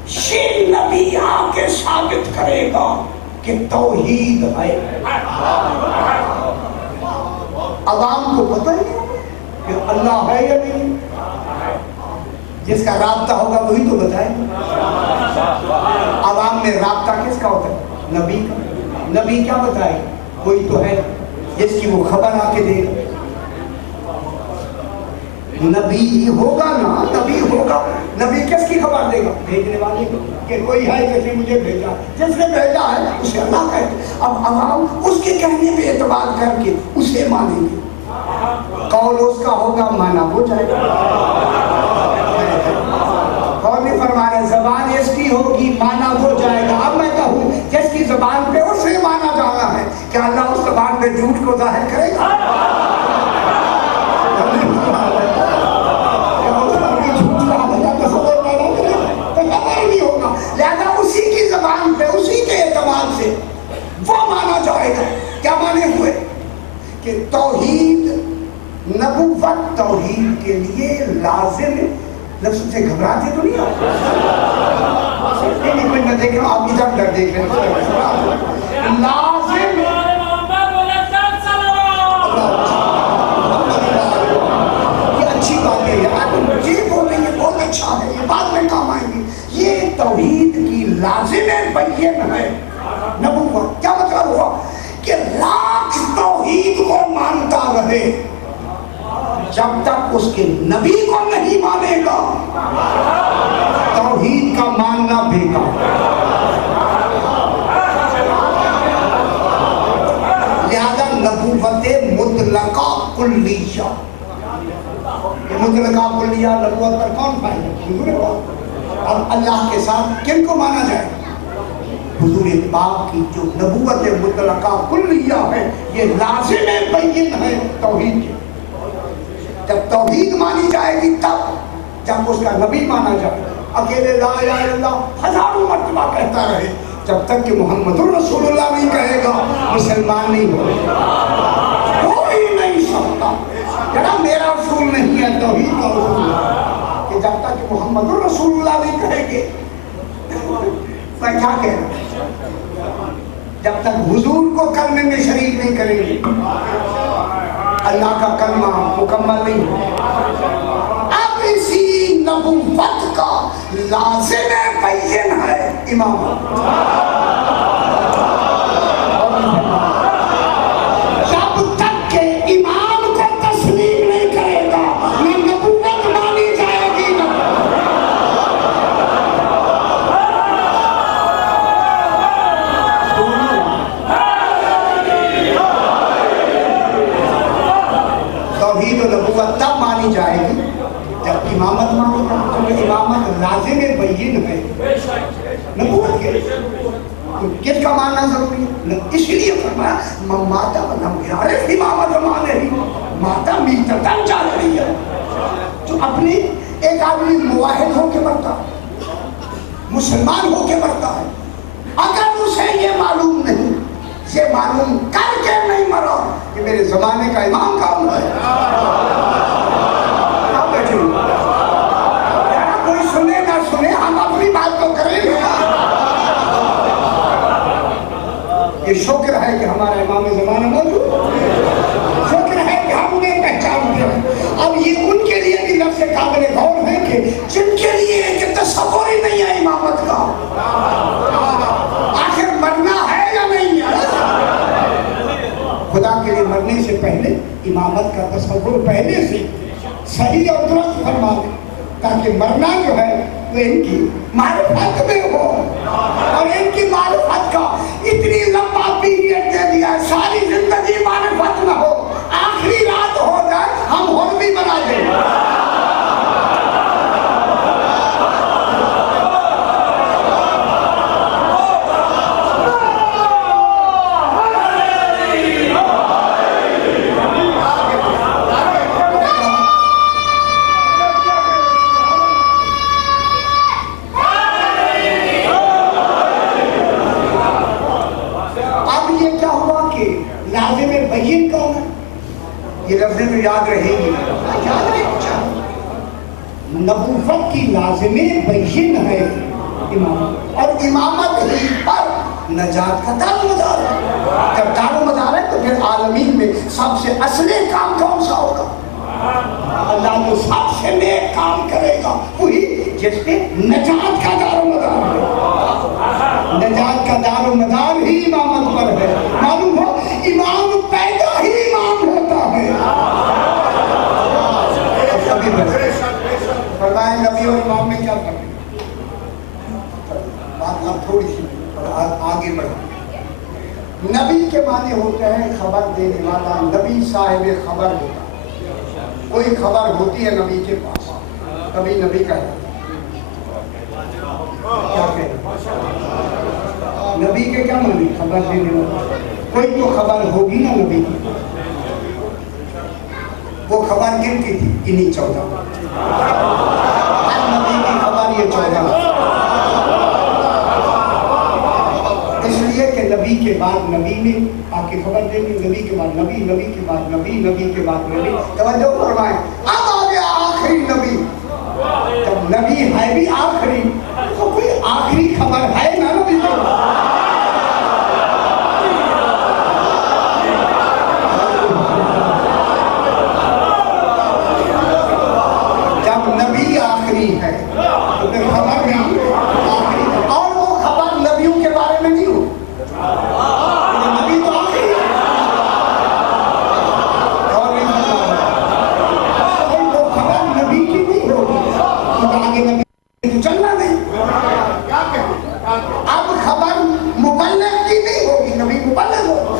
یہ نبی آ کے ثابت کرے گا کہ توحید ہے. عوام کو پتہ نہیں کہ اللہ ہے یا نہیں. جس کا رابطہ ہوگا وہی تو بتائے. عوام میں رابطہ کس کا ہوتا ہے؟ نبی کا. نبی کیا بتائے؟ کوئی تو ہے جس کی وہ خبر آ کے دے گا. نبی ہوگا نا, نبی ہوگا. نبی کس کی خبر دے گا؟ بھیجنے والے کو, کہ کوئی ہے جس نے مجھے بھیجا. جس نے بھیجا ہے اسے اللہ کہتے. اب عوام اس کے کہنے پہ اعتبار کر کے اسے مانیں گے. قول اس کا ہوگا, مانا ہو جائے گا. قول نہیں فرما رہے, زبان اس کی ہوگی, مانا ہو جائے گا. اب میں کہوں جس کی زبان پہ اسے مانا جانا ہے, کیا اللہ اس زبان پہ جھوٹ کو ظاہر کرے گا؟ لہذا اسی کی زبان پہ اسی کے اعتماد سے وہ مانا جائے گا. کیا مانے ہوئے کہ توحید نبوت توحید کے لیے لازم. لفظ سے گھبراتے تو نہیں آپ؟ کوئی نہ دیکھ رہا, آپ ادھر ادھر دیکھ رہے ہیں. لازم یہ اچھی بات ہے یار, یہ بول رہی ہے بہت اچھا ہے, یہ بعد میں کام آئیں گی. یہ توحید کی لازم بین ہے نبوت. کیا مطلب ہوا کہ لاکھ توحید کو مانتا رہے, جب تک اس کے نبی کو نہیں مانے گا توحید کا ماننا بیکار. لہذا نبوت مطلقہ کلیہ, مطلقہ کلیہ نبوت پر کون پائے گا؟ اب اللہ کے ساتھ کن کو مانا جائے؟ حضور پاک کی جو نبوت مطلقہ کلیہ ہے یہ لازم بین ہے توحید کی. جب توحید مانی جائے گی تب جب اس کا نبی مانا جائے. اکیلے لا الہ الا اللہ ہزاروں مرتبہ کہتا رہے, جب تک کہ محمد رسول اللہ نہیں کہے گا مسلمان نہیں ہوگا. کوئی نہیں سکتا جناب میرا رسول نہیں ہے توحید کا رسول ہے, کہ جب تک کہ محمد رسول اللہ نہیں کہے گے میں کیا کہہ رہا ہوں. جب تک حضور کو کلمے میں شریک نہیں کریں گے اللہ کا کلمہ مکمل نہیں ہو. اب اسی نبوت کا لازم بین ہے امامت. جب تک کہ امام کو تسلیم نہیں کرے گا نہ نبوت مانی جائے گی نہ توحید و نبوت تب مانی جائے گی جب امامت مانی جائے. کیونکہ امامت لازم بین ہے نبوت کے. کس کا ماننا ضروری ہے؟ اس لیے فرمایا ماتا لم یعرف امامت مانے ہی ماتا میتتن جا رہی ہے. جو اپنی ایک آدمی موحد ہو کے مرتا ہے، مسلمان ہو کے مرتا ہے، اگر اسے یہ معلوم نہیں، یہ معلوم کر کے نہیں مرا کہ میرے زمانے کا امام کون ہے، کوئی سنے نہ سنے ہم اپنی بات تو کریں گے۔ یہ شکر ہے کہ ہمارا امام زمانہ موجود، شکر ہے کہ ہم انہیں پہچانتے ہیں۔ اب یہ ان کے لیے بھی لفظ قابل غور ہے کہ جن کے لیے کہ تصور ہی نہیں ہے امامت کا، آخر مرنا ہے یا نہیں ہے؟ خدا کے لیے مرنے سے پہلے امامت کا تصور پہلے سے صحیح اور درست فرما دے، تاکہ مرنا جو ہے وہ ان کی معرفت میں ہو، اور ان کی معرفت کا اتنی لمبا پیریڈ دے دیا ہے، ساری زندگی معرفت نہ ہو، آخری رات ہو جائے ہم ہور بھی بنا دیں۔ یہ لفظیں تو یاد رہے گی، یاد رہے چاہیے۔ نبوت کی لازم بین ہے امامت، اور امامت ہی پر نجات کا دار و مدار ہے۔ جب دار و مدار ہے تو پھر عالمین میں سب سے اصلی کام کون سا ہوگا؟ اللہ تو سب سے نیک کام کرے گا وہی جس پہ نجات کا دار و مدار ہے۔ نجات کا دار و مدار ہی امامت پر ہے۔ معلوم ہو امام پیدا ہی امام ہوتا ہے۔ فرمائیں نبی اور امام میں کیا فرق ہے؟ بات اب تھوڑی سی آگے بڑھیں۔ نبی کے معنی ہوتے ہیں خبر دینے والا، نبی صاحب خبر ہوتا ہے۔ کوئی خبر ہوتی ہے نبی کے پاس، کبھی نبی کہتا ہے کیا کہتے ہیں؟ نبی کے کیا معنی؟ خبر دینے والا۔ کوئی تو خبر ہوگی نا نبی کی، وہ خبر کن کی تھی؟ انہی 14 نبی کی خبر یہ 14، اس لیے کہ نبی کے بعد نبی نے آ کے خبر دے دی، نبی کے بعد نبی، نبی کے بعد نبی، نبی کے بعد نبی۔ توجہ فرمائیں، اب آ گیا آخری نبی۔ جب نبی ہے بھی آخری تو کوئی آخری خبر ہے نا نبی کو۔ نبی آخری ہے تو پھر خبر بھی آخری ہے، اور وہ خبر نبیوں کے بارے میں نہیں ہو، نبی تو آخری ہے، اور وہ خبر نبی کی نہیں ہوگی تو آگے نبی تو چلنا نہیں۔ اب خبر مبلغ کی نہیں ہوگی، نبی مبلغ ہوگا۔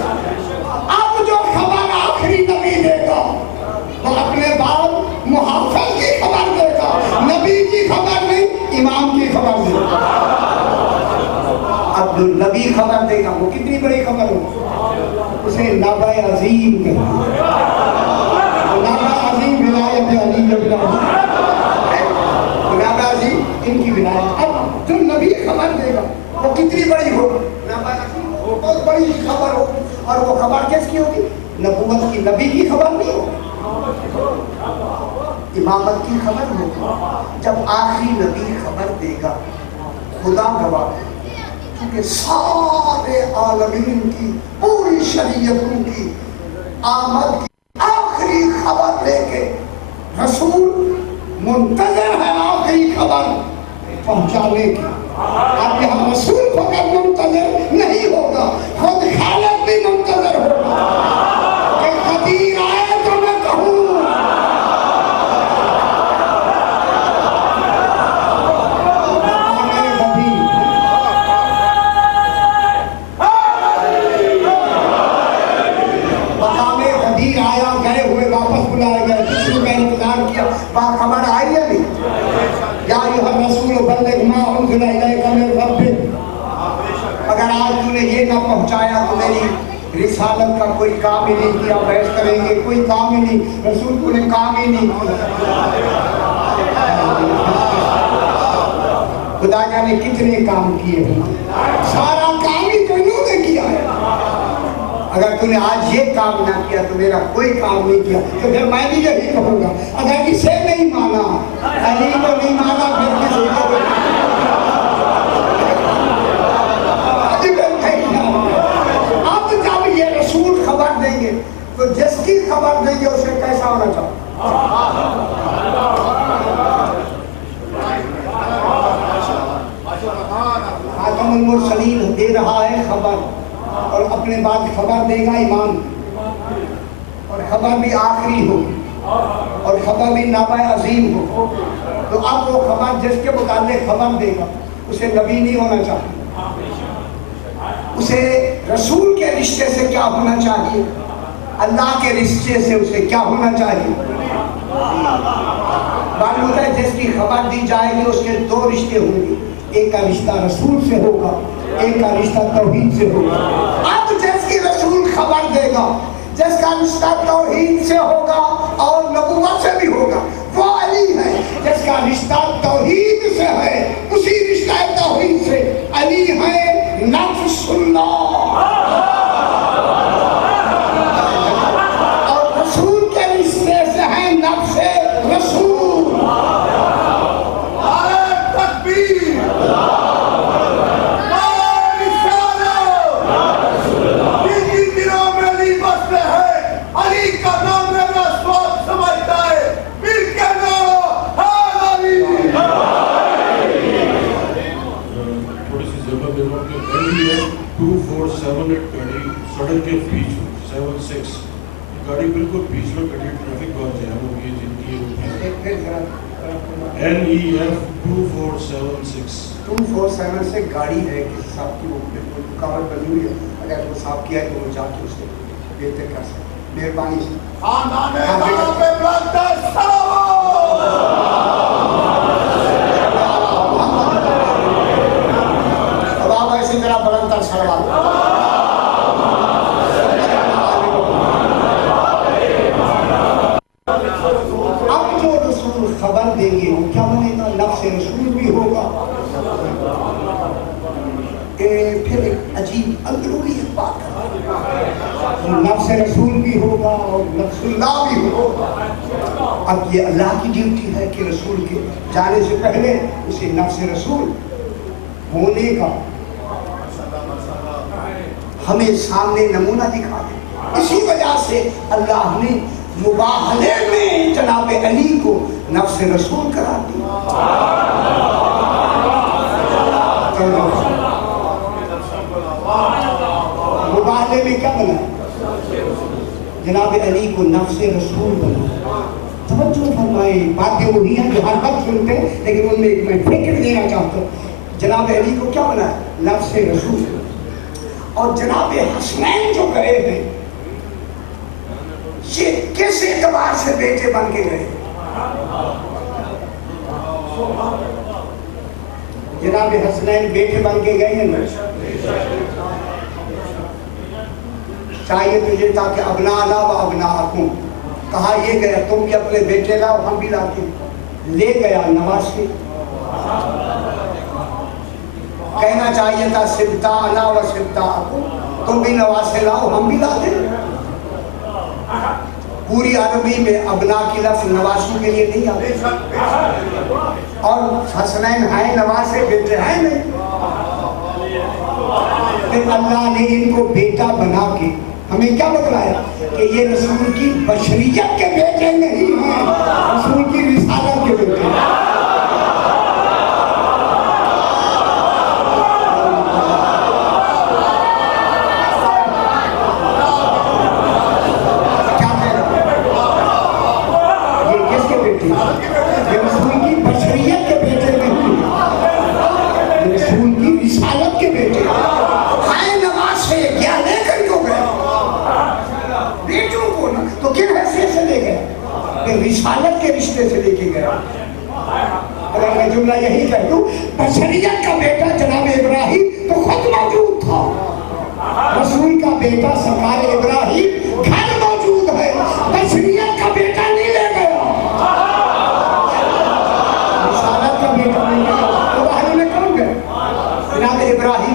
اب جو خبر آخری نبی دے گا وہ اپنے بعد محافظ کی خبر دے گا، نبی کی خبر نہیں، امام کی خبر دے گا۔ اب جو نبی خبر دے گا وہ کتنی بڑی خبر ہوگی، اسے نبأ عظیم کہتے ہیں۔ نبأ عظیم ولایت علی نبأ عظیم ان کی ولایت۔ اب جو نبی خبر دے گا وہ کتنی بڑی ہوگی، نبأ عظیم بہت بڑی خبر ہوگی، اور وہ خبر کس کی ہوگی؟ نبوت کی، نبی کی خبر نہیں ہوگی، امامت کی خبر ہوگی۔ جب آخری نبی خبر دے گا، خدا گواہ کیونکہ سارے عالمین کی پوری شریعتوں کی آمد کی آخری خبر لے کے رسول منتظر ہے آخری خبر پہنچانے کی۔ اب یہاں رسول فقط منتظر نہیں ہوگا، خود خالق بھی منتظر ہوگا کہ قدیر آئے تو میں کہوں۔ خبر آئی ہے نہیں، یا ایھا الرسول بلغ ما انزل الیک من ربک۔ اگر آج تو نے یہ نہ پہنچایا تو میری رسالت کا کوئی کام ہی نہیں کیا۔ بحث کریں گے کوئی کام ہی نہیں، رسول کو نے کام ہی نہیں کیا۔ خدا جانے کتنے کام کیے ہیں، سارا کام ہی تو انہوں نے کیا ہے۔ اگر تو نے آج یہ کام نہ کیا تو میرا کوئی کام نہیں کیا، تو پھر میں بھی یہی کہوں گا اگر اسے نہیں مانا، علی کو نہیں مانا، پھر کسی کو بھی اب جب یہ رسول خبر دیں گے تو جس کی خبر دیں گے اسے کیسا ہونا چاہیے؟ خاتم المرسلین دے رہا ہے خبر، اور اپنے بعد خبر دے گا امام، اور خبر بھی آخری ہو، اور خبر بھی نابع عظیم ہو۔ تو اب وہ خبر جس کے متعلق خبر دے گا اسے نبی نہیں ہونا چاہیے، اسے رسول کے رشتے سے کیا ہونا چاہیے، اللہ کے رشتے سے اسے کیا ہونا چاہیے؟ معلوم ہوتا ہے جس کی خبر دی جائے گی اس کے دو رشتے ہوں گے، ایک کا رشتہ رسول سے ہوگا، ایک کا رشتہ توحید سے ہوگا۔ اب جس کی رسول خبر دے گا، جس کا رشتہ توحید سے ہوگا اور نبوت سے بھی ہوگا، وہ علی ہے۔ جس کا رشتہ توحید سے ہے، اسی رشتہ توحید سے علی ہے نفس اللہ، اور رسول کے رشتے سے ہے نفس رسول۔ نعرہ تکبیر، سڑک کے بیچ 76 گاڑی بالکل بیچ میں کھڑی، ٹریفک بہت جام ہو گئی جن کی NEF 2476 2476 گاڑی ہے کسی صاحب کی، وہ بالکل رکاوٹ بنی ہوئی ہے، اگر وہ صاف کیا ہے تو وہ جا کے اسے بہتر کر سکتے، مہربانی سے۔ خاندان امام پہ بلند سلام۔ اب آپ ایسی طرح بلند تر سلام۔ اب جو رسول خبر دیں گے وہ کیا بنے گا؟ نفس رسول بھی ہوگا۔ پھر ایک عجیب اندرونی بات ہے، نفس رسول بھی ہوگا اور نفس اللہ بھی ہوگا۔ اب یہ اللہ کی ڈیوٹی ہے کہ رسول کے جانے سے پہلے اسے نفس رسول ہونے کا ہمیں سامنے نمونہ دکھا دے۔ اسی وجہ سے اللہ نے مباہلے میں جناب علی کو نفس رسول قرار دیا۔ مباہلے میں کیا بنا؟ جناب علی کو نفس رسول بنا۔ توجہ فرمائیں، باتیں وہی ہیں جو ہر وقت سنتے ہیں، لیکن ان میں ایک میں فکر دینا چاہتا ہوں۔ جناب علی کو کیا بنا؟ نفس رسول۔ اور جناب حسنین جو گئے ہیں یہ کس اعتبار سے بیٹے بن کے گئے؟ جناب حسنین بیٹے بن کے گئے ہیں نا؟ چاہیے تجھے تھا کہ ابنا و ابناءکم، کہا یہ گیا تم بھی اپنے بیٹے لاؤ ہم بھی لاتے، لے گیا نواسے۔ کہنا چاہیے تھا سبطانا و سبطاءکم، تم بھی نواسے لاؤ ہم بھی لاتے۔ پوری عربی میں ابنا کی لفظ نواسوں کے لیے نہیں آتے، اور حسنین ہیں نواسے، بیٹے ہیں نہیں۔ پھر اللہ نے ان کو بیٹا بنا کے ہمیں کیا بتلایا کہ یہ رسول کی بشریت کے بیٹے نہیں ہیں، رسول کی رسالت کے بیٹے ہیں۔ رسالت کے رشتے سے لے کے گیا۔ اگر میں جملہ یہی کہہ دوں، بشریت کا بیٹا جناب ابراہیم تو خود موجود تھا، رسول کا بیٹا سرکار ابراہیم گھر موجود ہے، بشریت کا بیٹا نہیں لے گیا، رسالت کا بیٹا نہیں لے گیا۔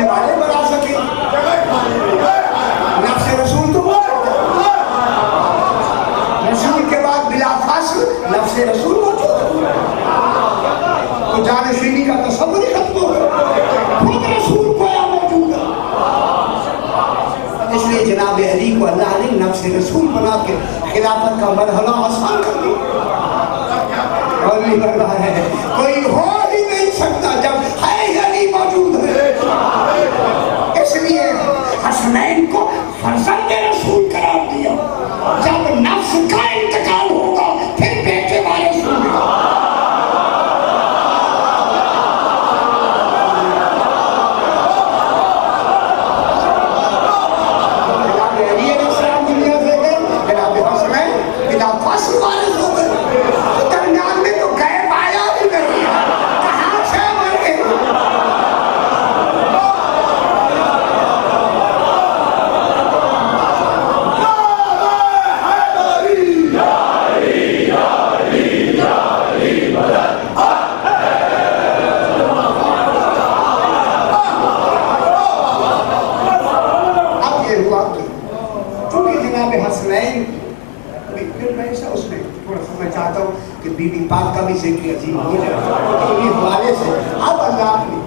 سامنے والے بنا سکے. نفس رسول تو رسول کے بعد بلا فاصل نفس رسول موجود ہے. تو جانشینی کا تصور ہی ختم ہو گیا. خود رسول گویا موجود ہے. اس لیے جناب علی کو اللہ نے نفس رسول بنا کے خلافت کا مرحلہ آسان کر دیا. اور نہیں کر رہا ہے, کوئی ہو ہی نہیں سکتا جب ہے علی موجود ہے. اس لیے حسنین کو فرزند رسول قرار دیا. جب نفس کا انتقال ہوگا پھر بیٹے والے رسول ہوگا. جناب علی علیہ السلام دنیا سے گئے, جناب حسنین بلا فاصل وارث ہو گئے. درمیان میں تو غیب آیا بھی نہیں, کہاں سے مر گئے. اب یہ ہوا کہ چونکہ جناب حسنین, پھر میں اس میں تھوڑا سا میں چاہتا ہوں کہ بی بی پاک کا بھی ذکر عظیم ہو جائے اس حوالے سے. اب اللہ نے,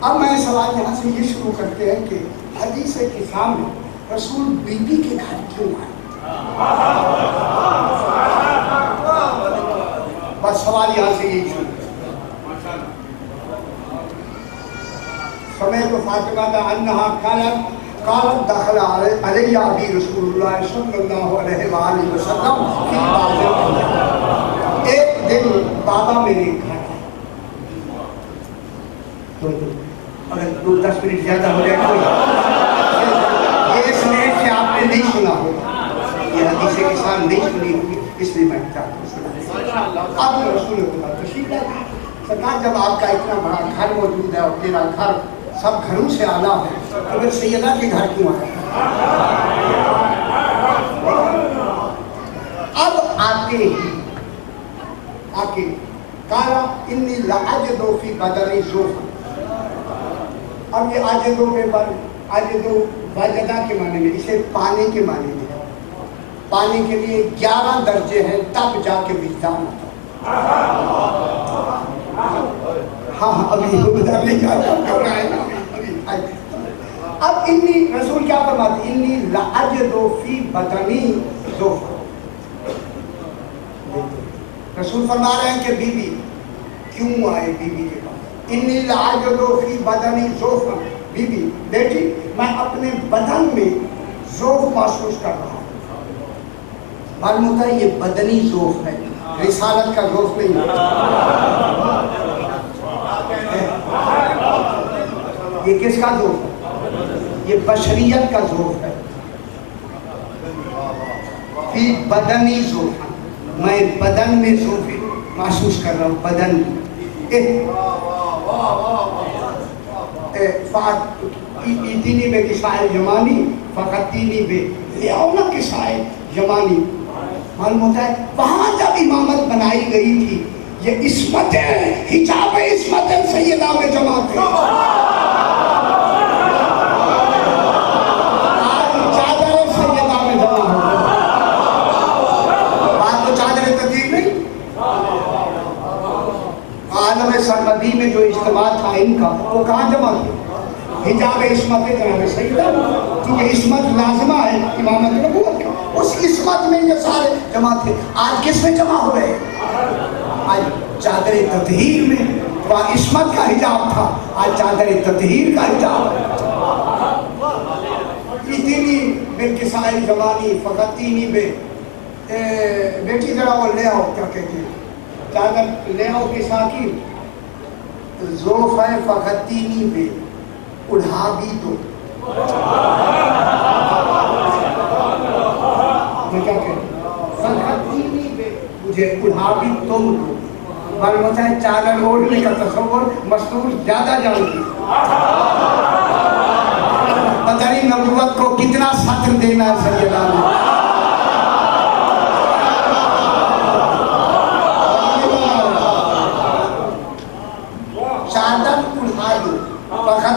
اب میں سوال یہاں سے یہ شروع کرتے ہیں کہ حدیث کے سامنے رسول بی بی کے گھر کیوں آئے. بس سوال یہاں سے یہی شروع. سمعت فاطمہ انہا قالت دخل علی ابی رسول اللہ صلی اللہ علیہ وآلہ وسلم فی بعض. ایک دن بابا میرے گھر آئے. تو اگر 10 منٹ زیادہ ہو جائے تو یہ اس لیے کہ آپ نے نہیں سنا ہوگا, یہ حدیث کے ساتھ نہیں سنی ہوگی, اس لیے میں چاہتا ہوں سنا. اب رسول اللہ تشریف لائے. سرکار جب آپ کا اتنا بڑا گھر موجود ہے اور تیرا گھر سب گھروں سے اعلیٰ ہے, تو پھر سیدہ کے گھر کیوں آئے. اب آتے ہی آکے کہا انی لأجد فی بدنی زوفا. اب یہ آجدوں کے بعد آجدوں وجدہ کے معنی میں, اسے پانے کے معنی میں ہے. پانے کے لیے 11 درجے ہیں تب جا کے وجدان ہوتا. ہاں ابھی بدر نہیں جاتا ہے نا. اب انی رسول کیا فرماتے, انی لأجد فی بدنی زوفا. رسول فرما رہے ہیں کہ بی بی کیوں آئے بی بی کے پاس. انی لأجد فی بدنی زوفا. بی بی بیٹی میں اپنے بدن میں ذوف محسوس کر رہا ہوں. معلوم ہوتا ہے یہ بدنی ذوف ہے, رسالت کا ذوف نہیں ہے. یہ کس کا ذوف ہے؟ یہ بشریت کا ذوف ہے. فی بدنی ذوف, میں بدن میں ذوف محسوس کر رہا ہوں. بدن ایتینی بے کسائے جمانی فقطینی بے لیاؤنا کسائے جمانی. معلوم ہوتا ہے وہاں جب امامت بنائی گئی تھی یہ عصمت حجاب عصمت سیدہ میں جمع تھے. آج چادر سیدہ میں جمع ہو گئے. آج تو چادر تدیر نہیں. عالم سرمدی میں جو اجتماع تھا ان کا وہ کہاں جمع تھے؟ حجاب عصمت جناب سیدہ, کیونکہ عصمت لازمہ ہے امامت نبوت کا. اس عصمت میں یہ سارے جمع تھے. آج کس میں جمع ہو رہے؟ آج چادر تطہیر میں. وہاں عصمت کا حجاب تھا, آج چادر تطہیر کا حجاب. اتنی بے کسائی جوانی فقطینی بے. بیٹی ذرا وہ لے آؤ, کیا کہتے ہیں, چادر لے آؤ کسا کی. ذوف ہے فقطینی بے, اڑھا بھی دو. میں کیا کہہ فقطینی بے, مجھے اڑھا بھی تم دو. معلوم ہوتا ہے چادر اوڑھنے کا تصور مستور زیادہ جانتی. پتہ نہیں نبوت کو کتنا سطر دینا ہے سیدہ نے. چادر اڑھا دو,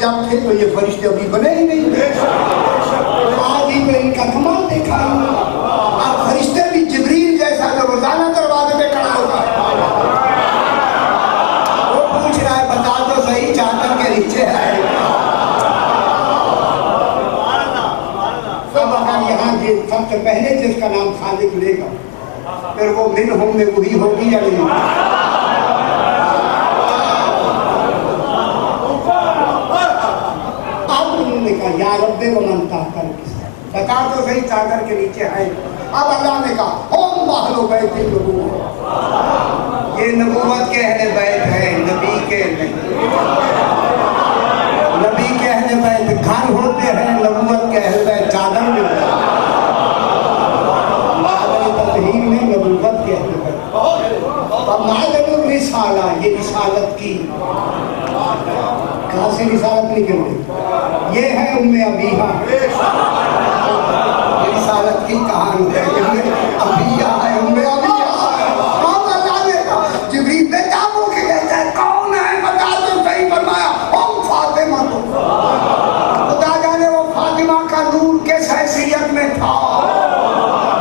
جب تھے تو یہ فرشتے ابھی بنے ہی نہیں تھے. آج ہی میں ان کا کمال دیکھا ہوں. اب فرشتے بھی جبریل جیسا جو روزانہ دروازے پہ کھڑا ہوتا ہے وہ پوچھ رہا ہے بتا تو صحیح چادر کے نیچے ہے. اب اگر یہاں سب سے پہلے جس کا نام خالق لے گا پھر وہ منہم میں وہی ہوگی یا نہیں؟ اب انہوں نے کہا یا رب ومن تحت الکساء، بتا تو صحیح چادر کے نیچے ہے. اب اللہ نے کہا ہم اہل بیت النبوۃ، یہ نبوت کے اہل بیت ہے، نبی کے نہیں. نبی کے اہل بیت گھر ہوتے ہیں، نبوت کے اہل بیت چادر میں ہوتے ہیں. تطہیر میں نبوت کے اہل بیت. اب معدن الرسالہ، یہ رسالت کی کہاں سے رسالت نکل گئی؟ یہ ہے ام ابیہا. یہ رسالت کی کہانی ہے، ابیہ ہے، ام ابیہا. اب اللہ نے جبریل بیٹا ہو کے کہتا ہے کون ہے بتا تو صحیح. فرمایا ہم فاطمہ. تو خدا جانے وہ فاطمہ کا نور کس حیثیت میں تھا.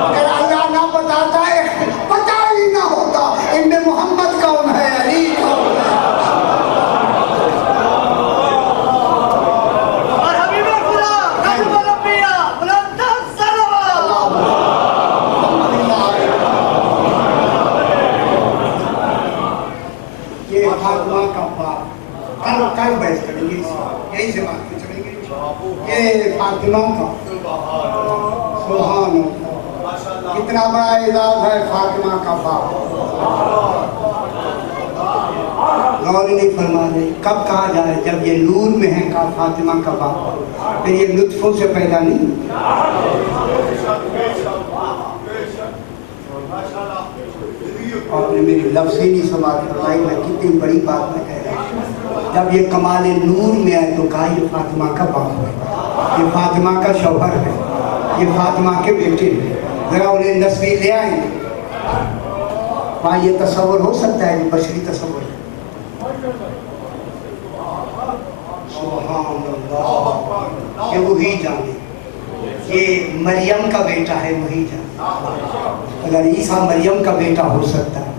اگر اللہ نہ بتاتا ہے پتہ ہی نہ ہوتا ان میں محمد کون ہے، علی کون ہے. اور حبیب خدا خاتم الانبیاء بلند صلوات. یہ فاطمہ کا باپ کل بحث کریں گے، یہی سے بات کر چلیں گے. یہ فاطمہ کا سبحان اللہ کتنا بڑا اعزاز ہے فاطمہ کا باپ. غور نہیں فرما رہے کب کہا جائے جب یہ نور میں ہے. کہا فاطمہ کا باپ، پھر یہ لطفوں سے پیدا نہیں. اور نے میری لفظ ہی نہیں سماعت فرمائی میں کتنی بڑی بات میں کہہ رہا ہوں. جب یہ کمال نور میں آئے تو کہا یہ فاطمہ کا باپ ہے، یہ فاطمہ کا شوہر ہے، یہ فاطمہ کے بیٹے ہیں. ذرا انہیں نسبی لے آئیں. وہاں یہ تصور ہو سکتا ہے، یہ بشری تصور ہے. سبحان اللہ. یہ وہی جانے، یہ مریم کا بیٹا ہے، وہی جانے. اگر عیسیٰ مریم کا بیٹا ہو سکتا ہے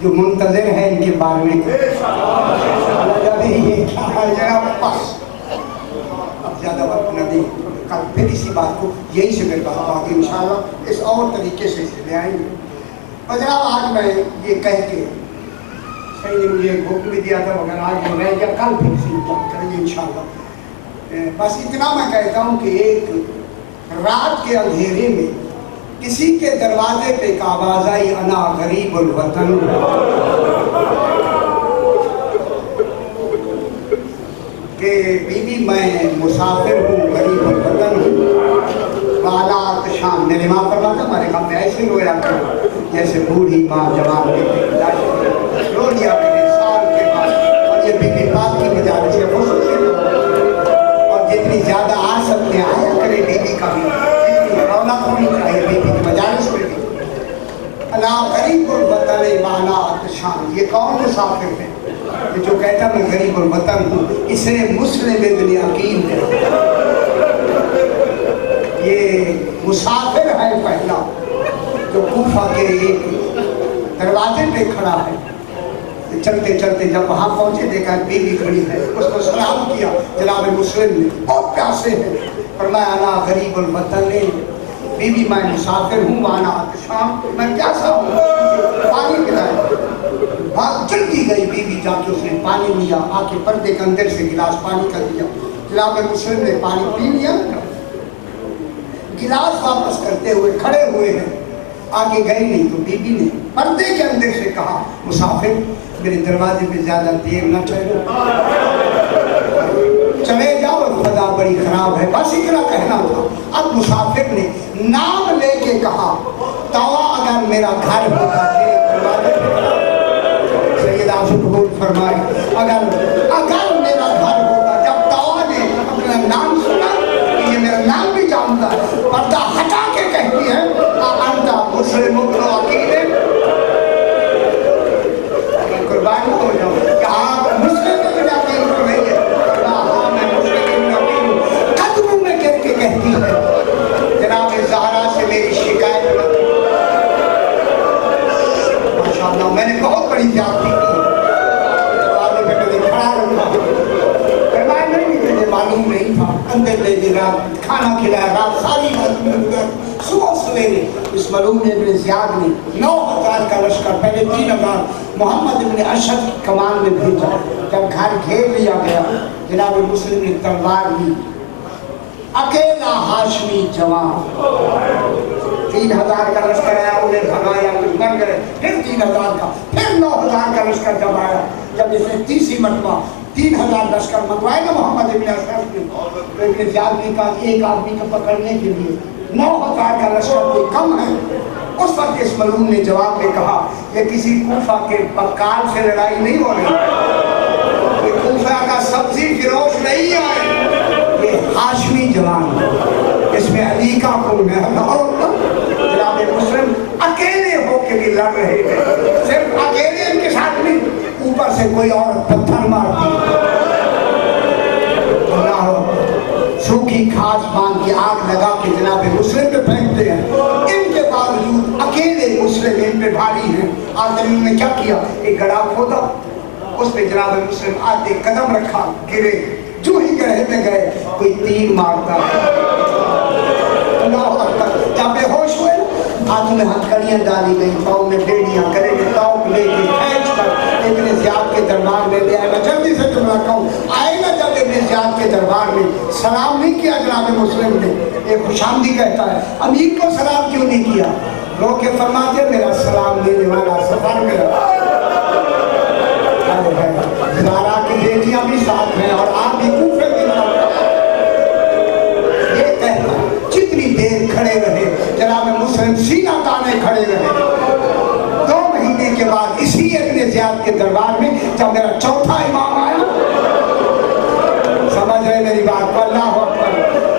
جو منتظر ہے ان کے بارے میں یہ کیا ہے جناب. بس اب زیادہ وقت نہ دیں، کل پھر اسی بات کو یہی سے میرے بات آگے انشاءاللہ اس اور طریقے سے اسے لے آئیں گے. اور جناب آج میں یہ کہہ کے صحیح نے مجھے ایک حکم بھی دیا تھا مگر آج میں رہ گیا، کل پھر اسی بات کریں گے انشاءاللہ. بس اتنا میں کہتا ہوں کہ ایک رات کے اندھیرے میں کسی کے دروازے پہ ایک آواز آئی انا غریب الوطن. کہ بی بی میں مسافر ہوں، غریب الوطن ہوں. بالات شام میرے ماں پر بات ہمارے کام میں ایسے رویا کرو جیسے بوڑھی ماں جوان بیٹے رو لیا کرے سال کے بعد. اور یہ بی بی پاک کی مجالس سے خوش اور جتنی زیادہ آ سکتے ہیں آیا کرے بی بی کا بھی، جتنی رونق ہونی چاہیے بی بی کی مجالس میں بھی. انا غریب الوطن بالات شام. یہ کون مسافر ہے جو کہتا میں غریب الوطن ہوں؟ اس نے مسلم ابن عقیل ہے. یہ مسافر ہے پہلا جو کوفہ کے ایک دروازے پہ کھڑا ہے. چلتے چلتے جب وہاں پہنچے دیکھا بیوی کھڑی ہے، اس کو سلام کیا. جناب مسلم نے بہت پیاسے ہیں، فرمایا انا غریب الوطن، بیوی میں مسافر ہوں، وانا عطشان، میں پیاسا ہوں، پانی پلائے. بات جلدی گئی بیوی جا کے اس نے پانی لیا، آ کے پردے کے اندر سے گلاس پانی کا دیا. جناب مسلم نے پانی پی لیا، گلاس واپس کرتے ہوئے کھڑے ہوئے ہیں، آگے گئے نہیں. تو بی بی نے پردے کے اندر سے کہا مسافر میرے دروازے پہ زیادہ دیر نہ چلے جاؤ، خدا بڑی خراب ہے. بس اتنا کہنا تھا. اب مسافر نے نام لے کے کہا توا اگر میرا گھر ہوتا تیرے دروازے پہ. سید عاشق قبول فرمائے اگر میرا گھر ہوتا. جب توا نے اپنا نام سنا کہ یہ میرا نام بھی جانتا ہے، پردہ ہٹا کے کہتی ہے انتا مسلم ابن عقیل. قربان ہو جاؤ کہ آپ مسلم ابن عقیل کو نہیں ہے. ہاں میں کھانا کھلایا، رات ساری رات میں گزر، صبح سویرے اس ملعون ابن زیاد نے 9,000 کا لشکر، پہلے 3,000 محمد ابن اشد کی کمان میں بھیجا۔ جب گھر گھیر لیا گیا، جناب مسلم نے تلوار لی، اکیلا ہاشمی جوان، 3,000 کا لشکر آیا، انہیں بھگایا، کچھ مر گئے، پھر 3,000 کا، پھر 9,000 کا لشکر جب آیا، جب اس نے تیسری مرتبہ 3,000 لشکر منگوائے نا محمد ابن اشرف نے، تو ابن زیاد نے کہا ایک آدمی کو پکڑنے کے لیے 9,000 کا لشکر کوئی کم ہے؟ اس وقت اس ملعون نے جواب میں کہا یہ کسی کوفہ کے بکال سے لڑائی نہیں ہو رہی، یہ کوفہ کا سبزی فروش نہیں ہے، یہ ہاشمی جوان ہے، اس میں علی کا خون ہے۔ جناب مسلم اکیلے ہو کے بھی لڑ رہے ہیں، صرف اکیلے ان کے ساتھ نہیں، اوپر سے کوئی اور پتھر مارتی، سوکھی گھاس باندھ کی آگ لگا کے جناب مسلم پہ پھینکتے ہیں، ان کے باوجود اکیلے مسلم ان پہ بھاری ہیں۔ آخر انہوں نے کیا کیا، ایک گڑھا کھودا، اس پہ جناب مسلم آدھے قدم رکھا، گرے، جو ہی گڑھے میں گئے کوئی تیر مارتا، اللہ اکبر، جب بے ہوش ہوئے ہاتھوں میں ہتھکڑیاں ڈالی گئی، پاؤں میں بیڑیاں، گلے میں توق لے کے کھینچ کر ابن زیاد کے دربار میں لے آئے۔ میں جلدی سے تمہیں کہوں آئے نا، جب ابن زیاد کے دربار میں سلام نہیں کیا جناب مسلم نے، ایک خوشامدی کہتا ہے، امیر کو سلام کیوں نہیں کیا؟ رو کے فرماتے میرا سلام لینے والا سفر میں زارا کی بیٹیاں بھی ساتھ ہیں اور آپ بھی کوفے میں یہ کہتا جتنی دیر کھڑے رہے جناب مسلم سینہ تانے کھڑے رہے۔ 2 مہینے کے بعد اسی ابن زیاد کے دربار میں جب میرا چوتھا امام آیا، سمجھ رہے میری بات کو، اللہ اکبر،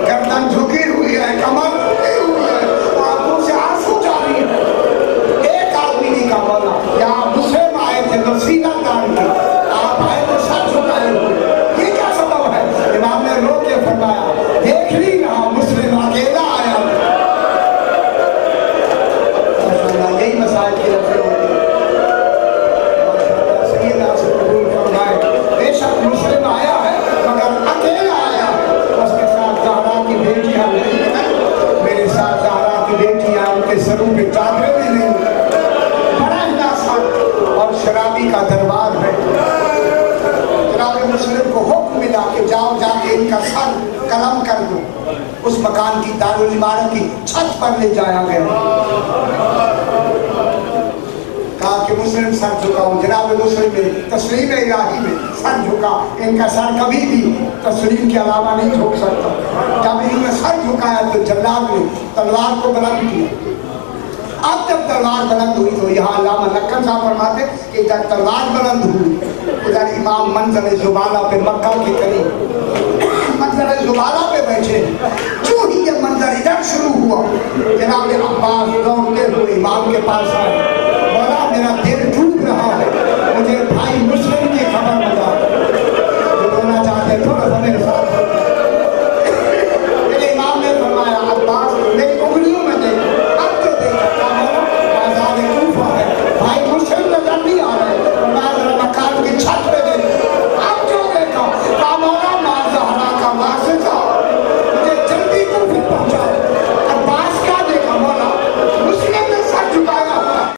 گردن جھکی ہوئی ہے، کمر جھکی ہوئی ہے، آنکھوں سے آنسو جاری ہے، ایک آدمی نہیں کہا مولا یہاں مسلم آئے تھے تو سینہ تان کے، آپ آئے تو سر جھکائے ہوئے، یہ کیا سبب ہے؟ امام نے رو کے فرمایا دیکھ لی رہا مسلم اکیلا آیا، یہی مسائل کی رفع ہوتی ہے۔ سیدہ سے قبول فرمائے، بے شک مسلم آیا ہے مگر اکیلا آیا، اس کے ساتھ زہرا کی بیٹیاں نہیں ہیں، میرے ساتھ زہرا کی بیٹیاں، ان کے سروں پہ چادریں بھی نہیں، بڑا انداز اور شرابی کا دربار ہے۔ جناب مسلم کو حکم ملا کہ جاؤ جا کے ان کا سر قلم کر دو، اس مکان کی دارالعمارت کی چھت پر لے جایا گیا، کہا کہ مسلم سر جھکاؤ، جناب مسلم نے تسلیم الہی میں سر جھکا، ان کا سر کبھی بھی تسلیم کے علاوہ نہیں جھک سکتا۔ جب انہوں نے سر جھکایا تو جلاد نے تلوار کو بلند کیا، اب جب تلوار بلند ہوئی تو یہاں علامہ لکھن صاحب فرماتے کہ جب تلوار بلند ہوئی ادھر امام منظر زبالہ پہ مکہ کے قریب منظر زبالہ پہ بیٹھے، جو ہی یہ منظر ادھر شروع ہوا جناب عباس دوڑتے ہوئے امام کے پاس آئے،